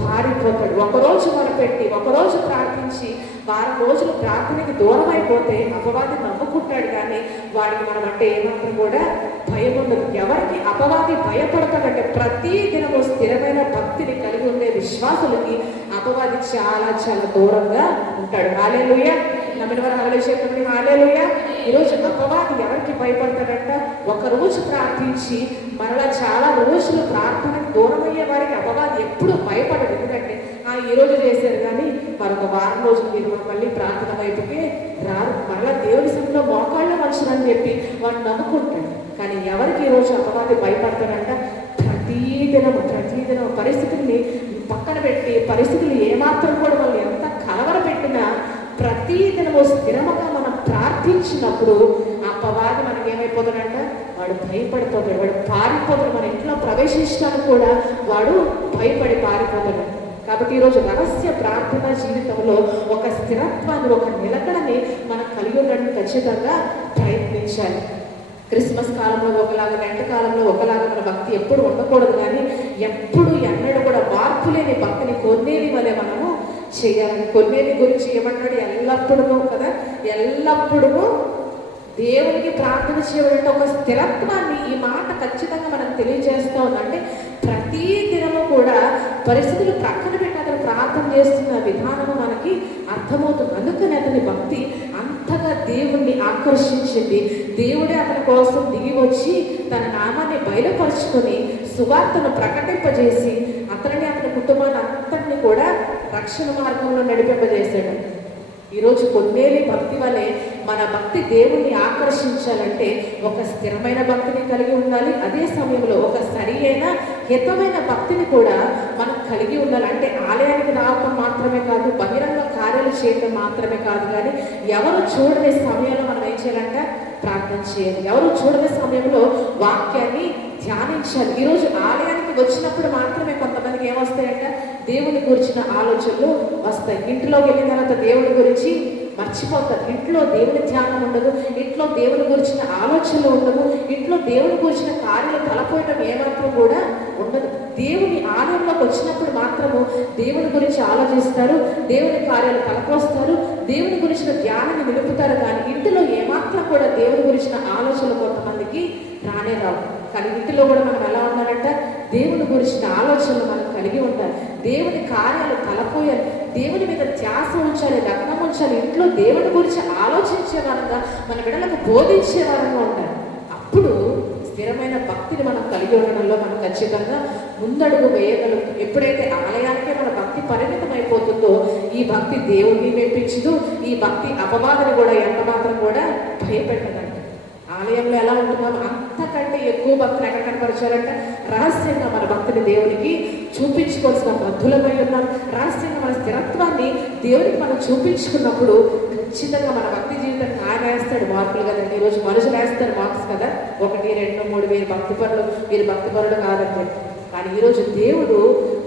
పారిపోతాడు. ఒకరోజు మొరపెట్టి, ఒకరోజు ప్రార్థించి, వారం రోజులు ప్రార్థనకి దూరం అయిపోతే అపవాది నమ్ముకుంటాడు, కానీ వాడికి మనం అంటే ఏమాత్రం కూడా భయం ఉండదు. ఎవరికి అపవాది భయపడతాడంటే ప్రతి దినము స్థిరమైన భక్తిని కలిగి ఉండే విశ్వాసులకి అపవాది చాలా చాలా దూరంగా ఉంటాడు. హల్లెలూయా. నమ్మిన వారు హల్లెలూయా చెప్పండి. హల్లెలూయా. ఈరోజు అపవాది ఎవరికి భయపడతాడంట? ఒక రోజు ప్రార్థించి మరలా చాలా రోజులు ప్రార్థనకు దూరం అయ్యే వారికి అపవాది ఎప్పుడు భయపడదు. ఎందుకంటే ఈ రోజు చేశారు, కానీ మరొక వారం రోజులు మీరు మళ్ళీ ప్రార్థన వైపుకి రారు, మరలా దేవుని సన్నిధిలో మోకాళ్ళ మనుషులని చెప్పి వాడు నమ్ముకుంటాడు. కానీ ఎవరికి ఈరోజు అపవాది భయపడతాడంట? ప్రతిదినం పరిస్థితుల్ని పక్కన పెట్టి, పరిస్థితులు ఏమాత్రం కూడా వాళ్ళు ఎంత కలవరపెట్టినా ప్రతిదినము స్థిరముగా మనం ప్రార్థించినప్పుడు అపవాది మనకి ఏమైపోతాడంట? వాడు భయపడిపోతాడు, వాడు పారిపోతాడు. మన ఇంట్లో ప్రవేశించడానికి కూడా వాడు భయపడి పారిపోతాడు. కాబట్టి ఈరోజు రహస్య ప్రార్థన జీవితంలో ఒక స్థిరత్వాన్ని, ఒక నిలకడని మనం కలిగి ఉండడానికి ఖచ్చితంగా ప్రయత్నించాలి. క్రిస్మస్ కాలంలో ఒకలాగా, లెంట కాలంలో ఒకలాగా మన భక్తి ఎప్పుడు ఉండకూడదు, కానీ ఎప్పుడు ఎన్నడూ కూడా మార్పు లేని భక్తిని కొన్నేని వలె మనము చేయాలి. కొన్నేని గురించి ఏమన్నాడు? ఎల్లప్పుడూ కదా, ఎల్లప్పుడూ దేవునికి ప్రార్థన చేయడం ఒక స్థిరత్వాన్ని ఈ మాట ఖచ్చితంగా మనం తెలియజేస్తూ ఉందంటే ప్రతి దినము కూడా పరిస్థితులు ప్రక్కన పెట్టి అతను ప్రార్థన చేస్తున్న విధానము మనకి అర్థమవుతుంది. అందుకని అతని భక్తి అంతగా దేవుణ్ణి ఆకర్షించింది. దేవుడే అతని కోసం దిగి వచ్చి తన నామాన్ని బయలుపరుచుకొని సువార్తను ప్రకటింపజేసి అతని కుటుంబాన్ని అంతటిని కూడా రక్షణ మార్గంలో నడిపింపజేశాడు. ఈరోజు కొన్నేళ్ళ భక్తి వలె మన భక్తి దేవుణ్ణి ఆకర్షించాలంటే ఒక స్థిరమైన భక్తిని కలిగి ఉండాలి. అదే సమయంలో ఒక సరి అయిన హితమైన భక్తిని కూడా మనం కలిగి ఉండాలి. అంటే ఆలయానికి రావటం మాత్రమే కాదు, బహిరంగ కార్యాలు చేయటం మాత్రమే కాదు, కానీ ఎవరు చూడని సమయంలో మనం ఏం చేయాలంటే ప్రార్థన చేయాలి. ఎవరు చూడని సమయంలో వాక్యాన్ని ధ్యానించాలి. ఈరోజు ఆలయానికి వచ్చినప్పుడు మాత్రమే కొంతమందికి ఏమొస్తాయంటే దేవుని గురించిన ఆలోచనలు వస్తాయి. ఇంట్లోకి వెళ్ళిన తర్వాత దేవుని గురించి మర్చిపోతారు. ఇంట్లో దేవుని ధ్యానం ఉండదు, ఇంట్లో దేవుని గురించిన ఆలోచనలు ఉండదు, ఇంట్లో దేవుని గురించిన కార్యాలు తలపోయడం ఏమాత్రం కూడా ఉండదు. దేవుని ఆలయంలోకి వచ్చినప్పుడు మాత్రము దేవుని గురించి ఆలోచిస్తారు, దేవుని కార్యాలు తలపోస్తారు, దేవుని గురించిన ధ్యానాన్ని నిలుపుతారు. కానీ ఇంటిలో ఏమాత్రం కూడా దేవుని గురించిన ఆలోచనలు కొంతమందికి రానే రావు. కానీ ఇంటిలో కూడా మనం ఎలా ఉండాలంటే దేవుని గురించిన ఆలోచనలు మనం కలిగి ఉండాలి. దేవుని కార్యాలు తలపోయాలి, దేవుని మీద ధ్యాస ఉంచాలి, లగ్నం ఉంచాలి. ఇంట్లో దేవుని గురించి ఆలోచించే వారంగా మన బిడ్డలకు బోధించే వారంగా ఉండాలి. అప్పుడు స్థిరమైన భక్తిని మనం కలిగి ఉండడంలో మనం ఖచ్చితంగా ముందడుగు వేయగలుగుతాం. ఎప్పుడైతే ఆలయానికే మన భక్తి పరిమితం అయిపోతుందో ఈ భక్తి దేవుణ్ణి మెప్పించదు, ఈ భక్తి అపవాదని కూడా ఎంత మాత్రం కూడా భయపెట్టదంట. ఆలయంలో ఎలా ఉంటున్నామో అంతకంటే ఎక్కువ భక్తిని ఎక్కడ కనపరచాలంటే రహస్యంగా మన భక్తిని దేవునికి చూపించుకోవాల్సిన బద్ధులమై ఉన్నాం. రహస్యంగా మన స్థిరత్వాన్ని దేవునికి మనం చూపించుకున్నప్పుడు ఖచ్చితంగా మన భక్తి జీవితం ఆయన వేస్తాడు మార్కులు కదండి. ఈరోజు మనుషులు వేస్తారు మార్క్స్ కదా, 1, 2, 3 వీరు భక్తి పనులు, వీరు భక్తి పనులు కాదండి. కానీ ఈరోజు దేవుడు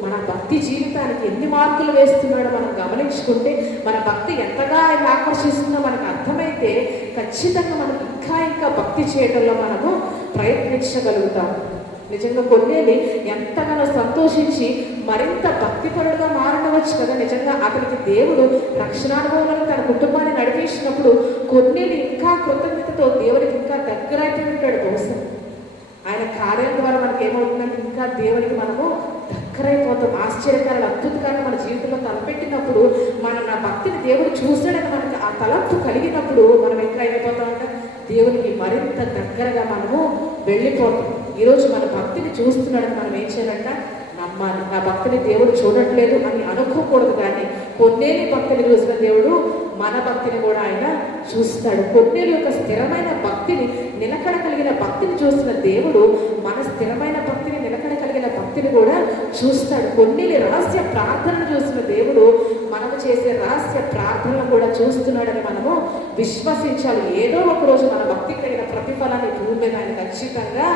మన భక్తి జీవితానికి ఎన్ని మార్కులు వేస్తున్నాడో మనం గమనించుకుంటే, మన భక్తి ఎంతగా ఆయన ఆకర్షిస్తుందో మనకు అర్థమైతే ఖచ్చితంగా మనం ఇంకా భక్తి చేయడంలో మనము ప్రయత్నించగలుగుతాం. నిజంగా కొన్నేళ్ళు ఎంతగానో సంతోషించి మరింత భక్తిపరుడుగా మారవచ్చు కదా. నిజంగా అతనికి దేవుడు రక్షణానుభవంలో తన కుటుంబాన్ని నడిపించినప్పుడు కొన్నేళ్ళు ఇంకా కృతజ్ఞతతో దేవుడికి ఇంకా దగ్గర అయిపోయి ఉంటాడు. బహుశా ఆయన కార్యం ద్వారా మనకి ఏమవుతుందంటే ఇంకా దేవుడికి మనము దగ్గరైపోతాం. ఆశ్చర్యకరాలు అద్భుతకాలను మన జీవితంలో తలపెట్టినప్పుడు నా భక్తిని దేవుడు చూస్తాడని మనకి ఆ తలంపు కలిగినప్పుడు మనం ఇంకా అయిపోతామంటే దేవునికి మరింత దగ్గరగా మనము వెళ్ళిపోతాం. ఈరోజు మన భక్తిని చూస్తున్నాడని మనం ఏం చేయాలంటే నమ్మాలి. నా భక్తిని దేవుడు చూడట్లేదు అని అనుకోకూడదు. కానీ కొన్నేళ్ళ భక్తిని చూసిన దేవుడు మన భక్తిని కూడా ఆయన చూస్తాడు. కొన్నేళ్ళ యొక్క స్థిరమైన భక్తిని, నిలకడ కలిగిన భక్తిని చూస్తున్న దేవుడు మన స్థిరమైన భక్తిని, నిలకడ కలిగిన భక్తిని కూడా చూస్తాడు. కొన్నేళ్ళ రహస్య ప్రార్థనను చూస్తున్న దేవుడు మనము చేసే రహస్య ప్రార్థనలు కూడా చూస్తున్నాడని మనము విశ్వసించాలి. ఏదో ఒక రోజు మన భక్తికి తగిన ప్రతిఫలాన్ని భూమి మీద ఆయన ఖచ్చితంగా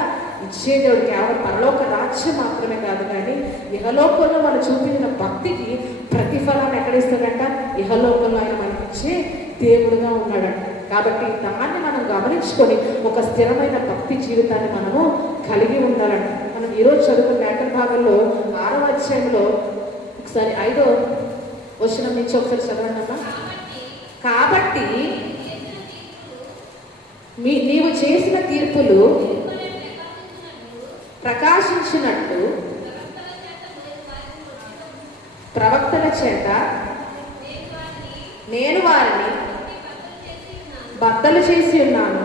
ఇచ్చే దేవుడు. కేవలం పరలోక రాజ్యం మాత్రమే కాదు, కానీ ఇహలోకంలో మనం చూపించిన భక్తికి ప్రతిఫలాన్ని ఎక్కడిస్తాడంట? ఇహలోకంలో ఆయన మనకిచ్చే దేవుడుగా ఉన్నాడంట. కాబట్టి దాన్ని మనం గమనించుకొని ఒక స్థిరమైన భక్తి జీవితాన్ని మనము కలిగి ఉండాలంట. మనం ఈరోజు చదువుకున్న లేఖన భాగంలో 6వ అధ్యాయంలో ఒకసారి 5వ వచనం నుంచి ఒకసారి చదవండి అమ్మా. కాబట్టి నీవు చేసిన తీర్పులు ప్రకాశించినట్టు ప్రవక్తల చేత నేను వారిని బద్దలు చేసి ఉన్నాను.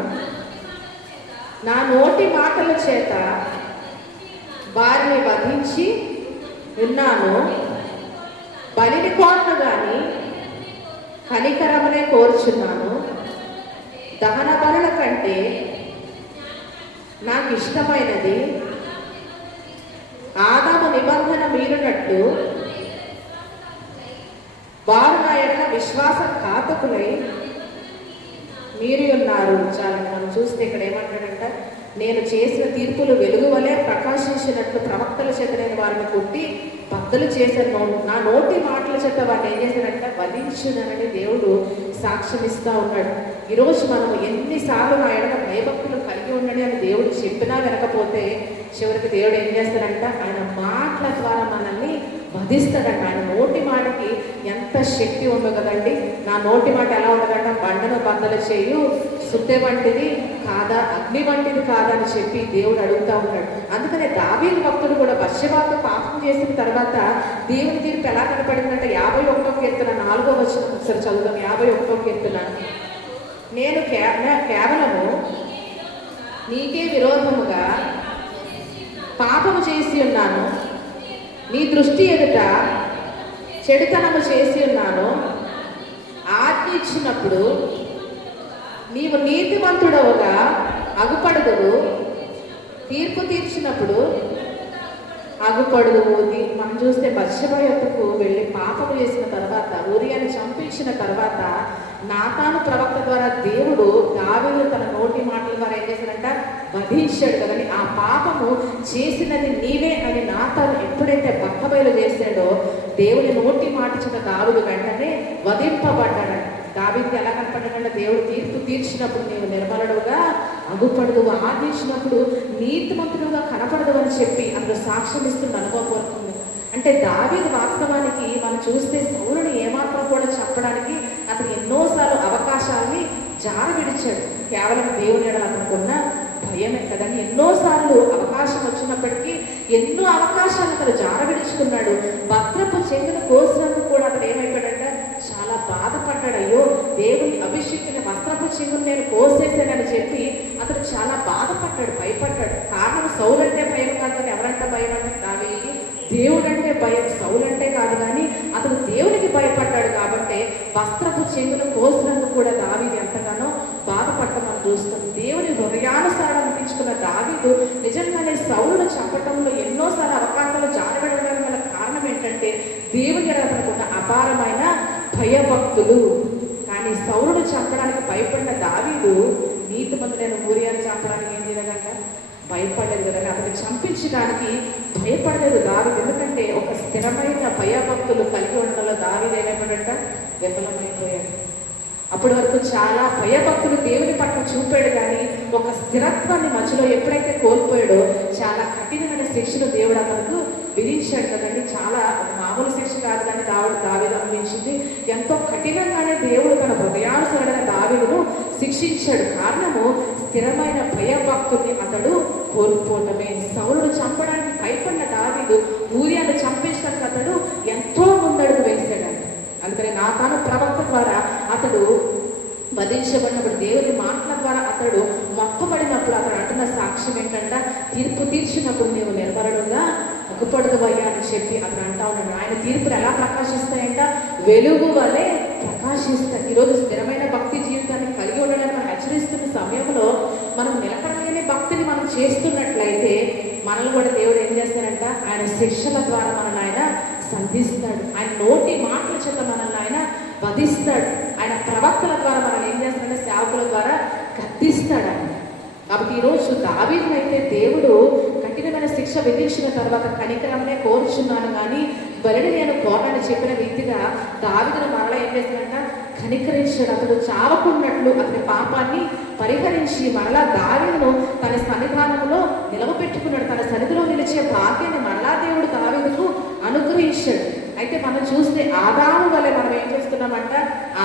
నా నోటి మాటల చేత వారిని వధించి ఉన్నాను. బలిని కోరను గాని కనికరమనే కోరుచున్నాను. దహన బలుల కంటే నాకు ఇష్టమైనది ఆదాము నిబంధన మీరినట్లు వారు నా యొక్క విశ్వాసఘాతకులై మీరు ఉన్నారు. చాలా మనం చూస్తే ఇక్కడ ఏమంటాడంట, నేను చేసిన తీర్పులు వెలుగు వలె ప్రకాశించినట్లు ప్రవక్తల చేత నేను వారిని కొట్టి బద్దలు చేశాను. నా నోటి మాటల చేత వారిని ఏం చేశాడంట? వధించునని దేవుడు సాక్ష్యం ఇస్తూ ఉన్నాడు. ఈరోజు మనం ఎన్నిసార్లు నా ఎడల భయభక్తులు కలిగి ఉండండి అని దేవుడు చెప్పినా వినకపోతే చివరికి దేవుడు ఏం చేస్తాడంట? ఆయన మాటల ద్వారా మనల్ని వధిస్తాడంట. ఆయన నోటి మాటకి ఎంత శక్తి ఉందో కదండి. నా నోటి మాట ఎలా ఉండదంట? బండను బద్దలు చేయు సుత్తె వంటిది కాదా, అగ్ని వంటిది కాదా అని చెప్పి దేవుడు అడుగుతూ ఉన్నాడు. అందుకనే దావీదు భక్తుడు కూడా బత్షెబాతో పాపం చేసిన తర్వాత దేవుని తీర్పు ఎలా కనపడిందంటే 51వ కీర్తన 4వ వచనం ఒకసారి చదువుదాం. 51వ కీర్తన. నేను కేవలము నీకే విరోధముగా పాపము చేసి ఉన్నాను, నీ దృష్టి ఎదుట చెడుతనము చేసి ఉన్నాను. ఆజ్ఞ ఇచ్చినప్పుడు నీవు నీతిమంతుడవుగా అగుపడదువు, తీర్పు తీర్చినప్పుడు అగుపడదువు. మనం చూస్తే బత్షెబ యొద్దకు వెళ్ళి పాపము చేసిన తర్వాత, ఊరియాని చంపించిన తర్వాత నాతాను ప్రవక్త ద్వారా దేవుడు దావీదు తన నోటి మాటల ద్వారా ఏం చేశాడంట, వధించాడు కదని. ఆ పాపము చేసినది నీవే అని నాతాను ఎప్పుడైతే బక్కబయలు చేశాడో దేవుని నోటి మాట చేత దావీదు వెంటనే వధింపబడ్డాడంట. దావీదుకి ఎలా కనపడ్డాడంటే, దేవుడు తీర్పు తీర్చినప్పుడు నీవు నిర్మలుడుగా అగుపడదు, ఆదించినప్పుడు నీతిమంతుడుగా కనపడదు అని చెప్పి అందులో సాక్ష్యం ఇస్తున్న అనుభవం వస్తుంది. అంటే దావీదు వాస్తవానికి మనం చూస్తే సౌలుని ఏమాత్రం కూడా చెప్పడానికి అతను ఎన్నోసార్లు అవకాశాలని జారవిడిచాడు. కేవలం దేవుని ఎడల అతనుకున్న భయమే కదండి. ఎన్నోసార్లు అవకాశం వచ్చినప్పటికీ ఎన్నో అవకాశాలు అతను జారవిడుచుకున్నాడు. వస్త్రపు చెంగును కోసినందుకు కూడా అతను ఏమైపోయాడంటే చాలా బాధపడ్డాడు. అయ్యో, దేవుని అభిషేకిన వస్త్రపు చెంగును నేను కోసేసానని చెప్పి అతను చాలా బాధపడ్డాడు, భయపడ్డాడు. కారణం సౌలంటే భయం కాదు కానీ ఎవరంటే భయం అంటే దావీదుకి దేవుడంటే భయం, సౌలంటే కాదు కానీ అతను దేవునికి భయపడ్డాడు. కాబట్టి వస్త్రపు చెంగును కోసినందుకు కూడా దావీదు ఎంతగానో బాధపడటం మనం చూస్తాం. దేవుని హృదయానుసారం అనిపించుకున్న దావీదు నిజంగానే సౌలును చంపటంలో ఎన్నోసార్లు అవకాశాలు జారబెట్టడానికి గల కారణం ఏంటంటే దేవుని అతనుకున్న అపారమైన భయభక్తులు. కానీ సౌలును చంపడానికి భయపడిన దావీదు నీతిమంతుడైన ఊరియాను చంపడానికి ఏం చేయగలట, భయపడలేదు కదా. అతన్ని చంపించడానికి భయపడలేదు దావీదు. ఎందుకంటే ఒక స్థిరమైన భయభక్తులు కలిగి ఉండడంలో దావీదు ఏమైపోయాడంట, విఫలమైపోయాడు. అప్పటి వరకు చాలా భయభక్తులు దేవుని పట్ల చూపాడు కానీ ఒక స్థిరత్వాన్ని మధ్యలో ఎప్పుడైతే కోల్పోయాడో చాలా కఠినమైన శిక్షను దేవుడు అతనికి విధించాడు కదండి. చాలా మామూలు శిక్ష కాదు కానీ దావీదు అనుభవించింది. ఎంతో కఠినంగానే దేవుడు తన హృదయానుసరణ దావీదును శిక్షించాడు. కారణము స్థిరమైన భయభక్తుల్ని అతడు కోల్పోవటమే. సౌలును చంపడానికి భయపడిన దావీదు ఊరియాను చంపేసినందుకు అతడు ఎంతో ముందడుగు వేశాడు. అందుకని నాతాను ప్రవక్త ద్వారా అతడు వధించబడినప్పుడు దేవుని మాటల ద్వారా అతడు మొక్కబడినప్పుడు అతడు అంటున్న సాక్ష్యం ఏంటంట, తీర్పు తీర్చినప్పుడు నీవు నిర్మలుడుగా అగుపడదువయ్యా అని చెప్పి అతను అంటా ఉన్నాడు. ఆయన తీర్పులు ఎలా ప్రకాశిస్తాయంట, వెలుగు వలె ప్రకాశిస్తాయి. ఈరోజు స్థిరమైన భక్తి జీవితాన్ని కలిగి ఉండడానికి మనం హెచ్చరిస్తున్న సమయంలో మనం నిలకడలేని భక్తిని మనం చేస్తున్నట్లయితే మనల్ని కూడా దేవుడు ఏం చేస్తాడంట, ఆయన శిక్షల ద్వారా మనల్ని ఆయన సంధిస్తాడు. ఆయన నోటి మాటల చేత మనల్ని ఆయన వధిస్తాడు. ఆయన ప్రవక్తల ద్వారా మనల్ని ఏం చేస్తాడంటే సేవకుల ద్వారా గద్దిస్తాడు ఆయన. కాబట్టి ఈరోజు దావీదును అయితే దేవుడు కఠినమైన శిక్ష విధించిన తర్వాత కనికరమనే కోరుచున్నాను కానీ బలిని నేను కోరని చెప్పిన రీతిగా దావీదును మరలా ఏం చేస్తాడంట, కనికరించాడు. అతడు చావకున్నట్లు అతని పాపాన్ని పరిహరించి మరలా దావీదును తన సన్నిధానంలో నిలవబెట్టుకున్నాడు. తన సన్నిధిలో నిలిచే భాగ్యాన్ని మరలా దేవుడు దావీదుకు అనుగ్రహించాడు. అయితే మనం చూస్తే ఆదాము వలె మనం ఏం చేస్తున్నామంట,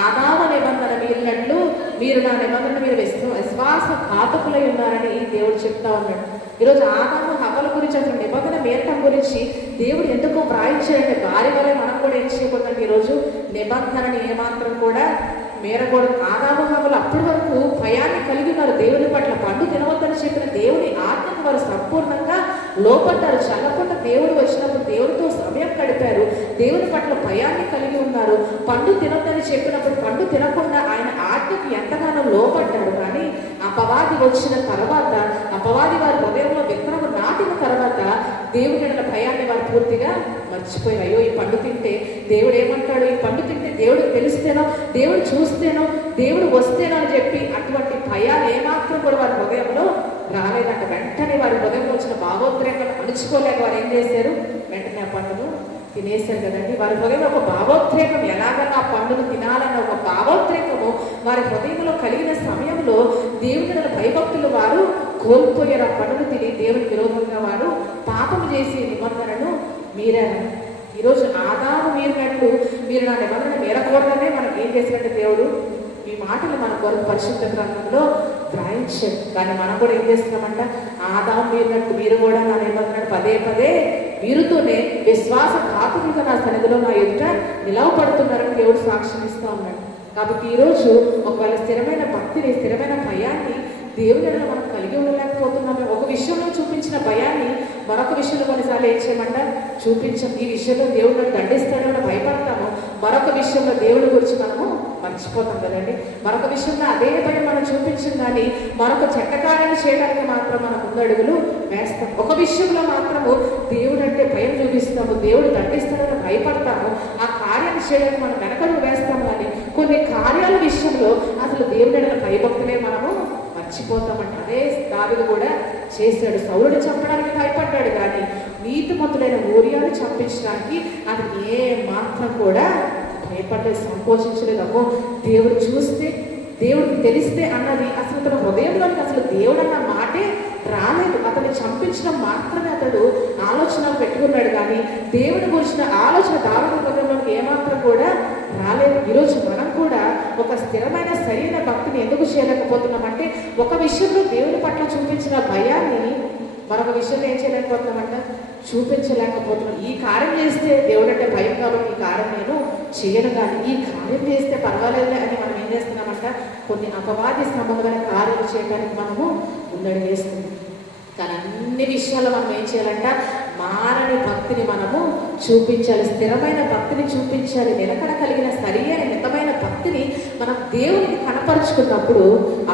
ఆదాము నిబంధన మీరినట్లు మీరు నా నిబంధన మీరు విశ్వాస ఘాతకులై ఉన్నారని దేవుడు చెప్తా ఉన్నాడు. ఈరోజు ఆదాము హవ్వల గురించి అసలు నిబంధన మీరటం గురించి దేవుడు ఎందుకో వ్రాయించాడంటే భార్య వలె మనం కూడా ఏం చేయకూడదంటే ఈరోజు నిబంధనని ఏమాత్రం కూడా మేరకూడదు. ఆదాము హవ్వలు అప్పటి వరకు భయాన్ని కలిగి ఉన్నారు. దేవుని పట్ల పండు తినవద్దని చెప్పిన దేవుని ఆజ్ఞకు వారు సంపూర్ణంగా లోపడ్డారు. చల్లకుండా దేవుడు వచ్చినప్పుడు దేవుడితో సమయం గడిపారు. దేవుని పట్ల భయాన్ని కలిగి ఉన్నారు. పండు తినొద్దని చెప్పినప్పుడు పండు తినకుండా ఆయన ఆజ్ఞకు ఎంతగానో లోపడ్డారు. కానీ అపవాది వచ్చిన తర్వాత, అపవాది వారి హృదయంలో విత్తనము నాటిన తర్వాత దేవుని భయాన్ని వారు పూర్తిగా మర్చిపోయారు. అయ్యో, ఈ పండు తింటే దేవుడు ఏమంటాడు, ఈ పండు తింటే దేవుడు తెలిస్తేనో, దేవుడు చూస్తేనో, దేవుడు వస్తేనో అని చెప్పి అటువంటి భయాలు ఏమాత్రం కూడా వారి హృదయంలో రాలేదంట. వెంటనే వారి హృదయంలో వచ్చిన భావోద్రేకాలు అణుచుకోలేక వారు ఏం చేశారు, వెంటనే ఆ పండును తినేశారు కదండి. వారి హృదయంలో ఒక భావోద్రేకం, ఎలాగన్నా ఆ పండును తినాలన్న ఒక భావోద్రేకము వారి హృదయంలో కలిగిన సమయంలో దేవుని భయభక్తులు వారు కోల్పోయారు. ఆ పండును తిని దేవుని విరోధంగా వారు పాపము చేసి నిబంధనను మీరారు. ఈరోజు ఆదాము మీరినట్లు మీరు నా నిబంధన మీరకూడదనే మనకి ఏం చేసినట్టు దేవుడు ఈ మాటలు మన కొరకు పరిశుద్ధ గ్రంథంలో వ్రాయించారు. కానీ మనం కూడా ఏం చేస్తున్నామంట, ఆదాము మీరినట్టు మీరు కూడా నా నిబంధన పదే పదే వీరుతోనే విశ్వాస ఘాతులుగా నా సన్నిధిలో నా ఎదుట నిలవపడుతున్నారని దేవుడు సాక్ష్యం ఇస్తూ ఉన్నాడు. కాబట్టి ఈరోజు ఒకవేళ స్థిరమైన భక్తిని, స్థిరమైన భయాన్ని దేవుని ఎడల మనం కలిగి ఉండలేకపోతున్నాము. ఒక విషయంలో చూపించిన భయాన్ని మరొక విషయంలో కొన్నిసార్లు ఏం చేయమంట చూపించాం. ఈ విషయంలో దేవుడు దండిస్తాడని భయపడతాము, మరొక విషయంలో దేవుడి గురించి మనము మర్చిపోతాం కదండి. మరొక విషయంలో అదే పని మనం చూపించం కానీ మరొక చెడ్డ కార్యాలు చేయడానికి మాత్రం మనం ముందడుగులు వేస్తాం. ఒక విషయంలో మాత్రము దేవుడు అంటే భయం చూపిస్తాము, దేవుడు దండిస్తాడని భయపడతాము, ఆ కార్యాన్ని చేయడానికి మనం వెనకడుగు వేస్తాం. కానీ కొన్ని కార్యాల విషయంలో అసలు దేవుడి భయభక్తులే మనము మర్చిపోతామంట. అదే దావీదు కూడా చేశాడు. సౌలుని చంపడానికి భయపడ్డాడు కానీ నీతిమంతుడైన ఊరియాను చంపించడానికి అది ఏ మాత్రం కూడా భయపడలేదు, సంకోచించలేదు. అమ్మో దేవుడు చూస్తే, దేవుడికి తెలిస్తే అన్నది అసలు తన హృదయంలోకి అసలు దేవుడు అన్న మాటే రాలేదు. అతన్ని చంపించడం మాత్రమే అతడు ఆలోచన పెట్టుకున్నాడు కానీ దేవుడి గురించిన ఆలోచన దావీదు హృదయంలోకి ఏమాత్రం కూడా రాలేదు. ఈరోజు మనం కూడా ఒక స్థిరమైన సరైన భక్తిని ఎందుకు చేయలేకపోతున్నామంటే ఒక విషయంలో దేవుని పట్ల చూపించిన భయాన్ని మరొక విషయంలో ఏం చేయలేకపోతున్నామంట, చూపించలేకపోతున్నాం. ఈ కార్యం చేస్తే దేవుడు అంటే భయం కాబట్టి ఈ కార్యం నేను చేయను, కానీ ఈ కార్యం చేస్తే పర్వాలేదు అని మనం ఏం చేస్తున్నామంట, కొన్ని అపవాది సంబంధమైన కార్యాలు చేయడానికి మనము ముందడి వేస్తున్నాం. కానీ అన్ని విషయాల్లో మనం ఏం చేయాలంట, మారని భక్తిని మనము చూపించాలి, స్థిరమైన భక్తిని చూపించాలి. నిలకడ కలిగిన సరియైన మితమైన భక్తిని మనం దేవునికి కనపరుచుకున్నప్పుడు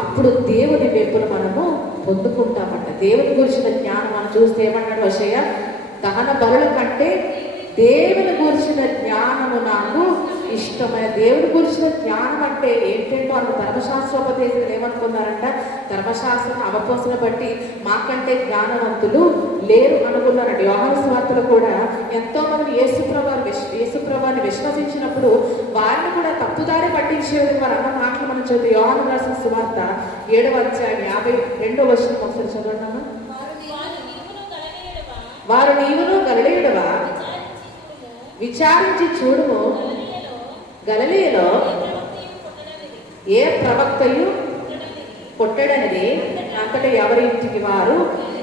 అప్పుడు దేవుని మెప్పును మనము పొందుకుంటామంట. దేవుని గురించిన జ్ఞానం మనం చూస్తే ఏమన్నాడు హోషేయ, దహన బలుల కంటే దేవుని గురించిన జ్ఞానము నాకు ఇష్టమైన. దేవుని గురించిన జ్ఞానం అంటే ఏంటంటో అంత ధర్మశాస్త్రోపదేశకులు ఏమనుకున్నారంట, ధర్మశాస్త్రం అవపోసన బట్టి మాకంటే జ్ఞానవంతులు లేరు అనుకున్నారంట. యోహాను సువార్తలో కూడా ఎంతో మంది యేసుప్రభువుని విశ్వసించినప్పుడు వారిని కూడా తప్పుదారి పట్టించేది వారు అన్న మాటలు మనం చదివి యోహాను రాసిన సువార్త 7వ అధ్యాయం 52వ వచనం ఒకసారి చదవండి. వారు నీవును గలిలయుడవా విచారించి చూడుము, గలిలయలో ఏ ప్రవక్తయు పుట్టడనిది అంతటా ఎవరి ఇంటికి వారు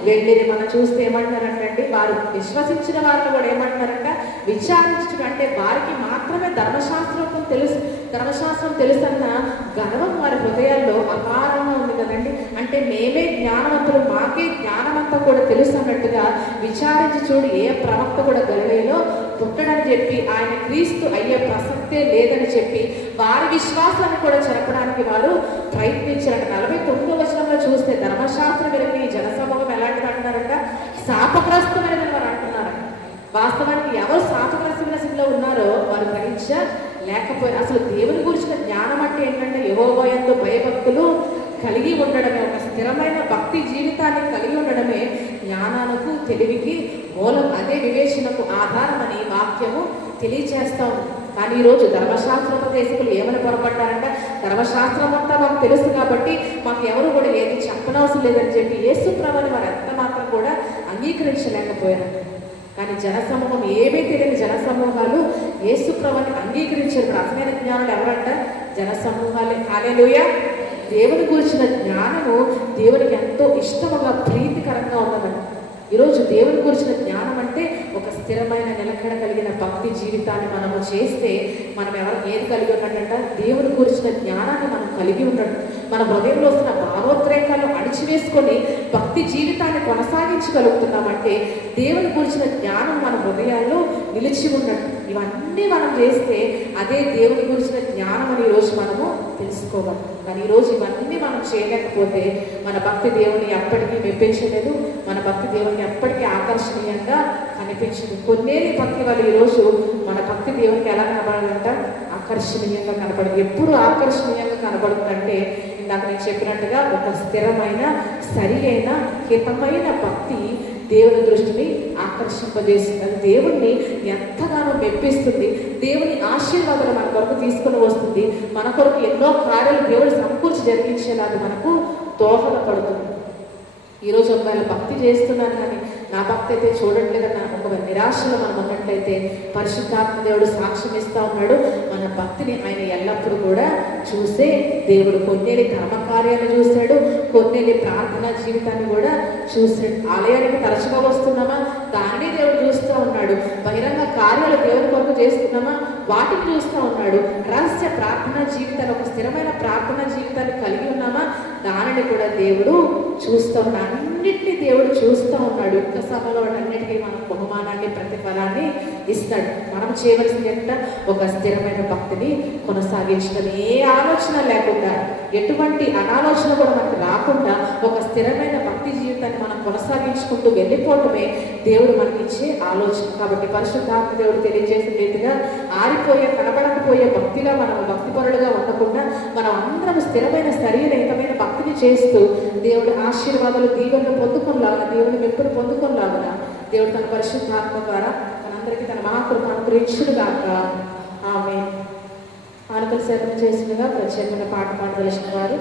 వెళ్ళిరి. మనం చూస్తే ఏమంటారంటే వారు విశ్వసించిన వారిని కూడా ఏమంటారంట, విచారించడం అంటే వారికి మాత్రమే ధర్మశాస్త్రం తెలుసన్న గర్వం వారి హృదయాల్లో అపారంగా ఉంది కదండి. అంటే మేమే జ్ఞానవంతులు, మాకే జ్ఞానమంతా కూడా తెలుసు అన్నట్టుగా విచారించి చూడు ఏ ప్రవక్త కూడా గలిలయలో పుట్టడని చెప్పి ఆయన క్రీస్తు అయ్యే ప్రసక్తే లేదని చెప్పి వారి విశ్వాసాన్ని కూడా చెరపడానికి వారు ప్రయత్నించారంట. 49వ వచనంలో చూస్తే ధర్మశాస్త్రం వెలిగిన ఈ జనసమూహం ఎలాంటిది అంటున్నారంట, శాపగ్రస్తమైనదని వారు అంటున్నారంట. వాస్తవానికి ఎవరు శాపగ్రస్తమైన స్థితిలో ఉన్నారో వారు గ్రహించలేకపోయారు. అసలు దేవుని గురించిన జ్ఞానం అంటే ఏంటంటే యెహోవా యందు భయభక్తులు కలిగి ఉండడమే, ఒక స్థిరమైన భక్తి జీవితాన్ని కలిగి ఉండడమే జ్ఞానాలకు తెలివికి మూలం, అదే వివేచనకు ఆధారమని వాక్యము తెలియచేస్తాం. కానీ ఈరోజు ధర్మశాస్త్రోపదేశకులు ఏమని పొరపడ్డారంట, ధర్మశాస్త్రం అంతా మాకు తెలుసు కాబట్టి మాకు ఎవరు కూడా ఏది చెప్పనవసరం లేదని చెప్పి యేసుప్రభువుని వారు ఎంత మాత్రం కూడా అంగీకరించలేకపోయారు. కానీ జనసమూహం ఏమీ తెలియని జనసమూహాలు యేసుప్రభువుని అంగీకరించారు. అసలైన జ్ఞానులు ఎవరంట, జనసమూహాలే. హల్లెలూయా. దేవుని గురించిన జ్ఞానము దేవునికి ఎంతో ఇష్టముగా ప్రీతికరంగా ఉన్నదండి. ఈరోజు దేవుని గురించిన జ్ఞానం అంటే ఒక స్థిరమైన నిలకడ కలిగిన భక్తి జీవితాన్ని మనము చేస్తే మనం ఏది కలిగి ఉన్నట్టంట, దేవుని గురించిన జ్ఞానాన్ని మనం కలిగి ఉండడం, మన హృదయంలో వస్తున్న భావోద్రేకాలను అణిచివేసుకొని భక్తి జీవితాన్ని కొనసాగించగలుగుతున్నామంటే దేవుని గురించిన జ్ఞానం మన హృదయాల్లో నిలిచి ఉండడం. ఇవన్నీ మనం చేస్తే అదే దేవుని గురించిన జ్ఞానం అని ఈరోజు మనము తెలుసుకోవాలి. కానీ ఈరోజు ఇవన్నీ మనం చేయలేకపోతే మన భక్తి దేవుని ఎప్పటికీ మెప్పించలేదు, మన భక్తి దేవుని ఎప్పటికీ ఆకర్షణీయంగా కనిపించదు. కొన్నేళ్ళ భక్తి వాళ్ళు ఈరోజు మన భక్తి దేవునికి ఎలా కనబడాలంట, ఆకర్షణీయంగా కనపడదు. ఎప్పుడు ఆకర్షణీయంగా కనబడుతుందంటే ఇందాక నేను చెప్పినట్టుగా ఒక స్థిరమైన సరి అయిన హితమైన భక్తి దేవుని దృష్టిని ఆకర్షింపజేస్తుంది. అది దేవుణ్ణి ఎంతగానో మెప్పిస్తుంది, దేవుని ఆశీర్వాదాలు మన కొరకు తీసుకుని వస్తుంది, మన కొరకు ఎన్నో కార్యాలు దేవుడు సమకూర్చి జరిగించేలాగా మనకు దోహదపడుతుంది. ఈరోజు ఒకవేళ భక్తి చేస్తున్నాను కానీ నా భక్తి అయితే చూడట్లేదన్న ఒక నిరాశలో మనం ఉన్నట్లయితే పరిశుద్ధాత్మ దేవుడు సాక్ష్యం ఇస్తూ ఉన్నాడు. మన భక్తిని ఆయన ఎల్లప్పుడూ కూడా చూసే దేవుడు. కొన్నేళ్ళ కర్మకార్యాలు చూశాడు, కొన్నేళ్ళ ప్రార్థనా జీవితాన్ని కూడా చూశాడు. ఆలయానికి తరచుగా వస్తున్నామా, దాన్ని దేవుడు చూస్తూ ఉన్నాడు. బహిరంగ కార్యాలు దేవుడి కొరకు చేస్తున్నామా, వాటిని చూస్తూ ఉన్నాడు. రహస్య ప్రార్థన జీవితాలు, ఒక స్థిరమైన ప్రార్థన జీవితాన్ని కలిగి ఉన్నామా, దానిని కూడా దేవుడు చూస్తూ ఉన్నాడు. అన్నిటినీ దేవుడు చూస్తూ ఉన్నాడు. యుక్త సభలో అన్నిటికీ మనం బహుమానాన్ని, ప్రతిఫలాన్ని ఇస్తాడు. మనం చేయవలసింది ఏంటంటే ఒక స్థిరమైన భక్తిని కొనసాగించడం, ఏ ఆలోచన లేకుండా, ఎటువంటి అనాలోచన కూడా మనకు రాకుండా ఒక స్థిరమైన భక్తి జీవితాన్ని మనం కొనసాగించుకుంటూ వెళ్ళిపోవటమే దేవుడు మనకి ఇచ్చే ఆలోచన. కాబట్టి పరిశుద్ధాత్మ దేవుడు తెలియజేసిన రీతిగా ఆరిపోయే, కనబడకపోయే భక్తిగా మనం భక్తిపరులుగా ఉండకుండా మనం అందరం స్థిరమైన శరీరహితమైన భక్తిని చేస్తూ దేవుడి ఆశీర్వాదాలు, దీవెనలు పొందుకునేలాగా, దేవుని మెప్పులు పొందుకునేలాగా దేవుడు తన పరిశుద్ధాత్మ ద్వారా మనందరికీ తన మహాకృప అనుగ్రహించుగాక. ఆమె ఆనకల సేవను చేసినగా ప్రత్యేకంగా పాట పాడదలిచిన వారు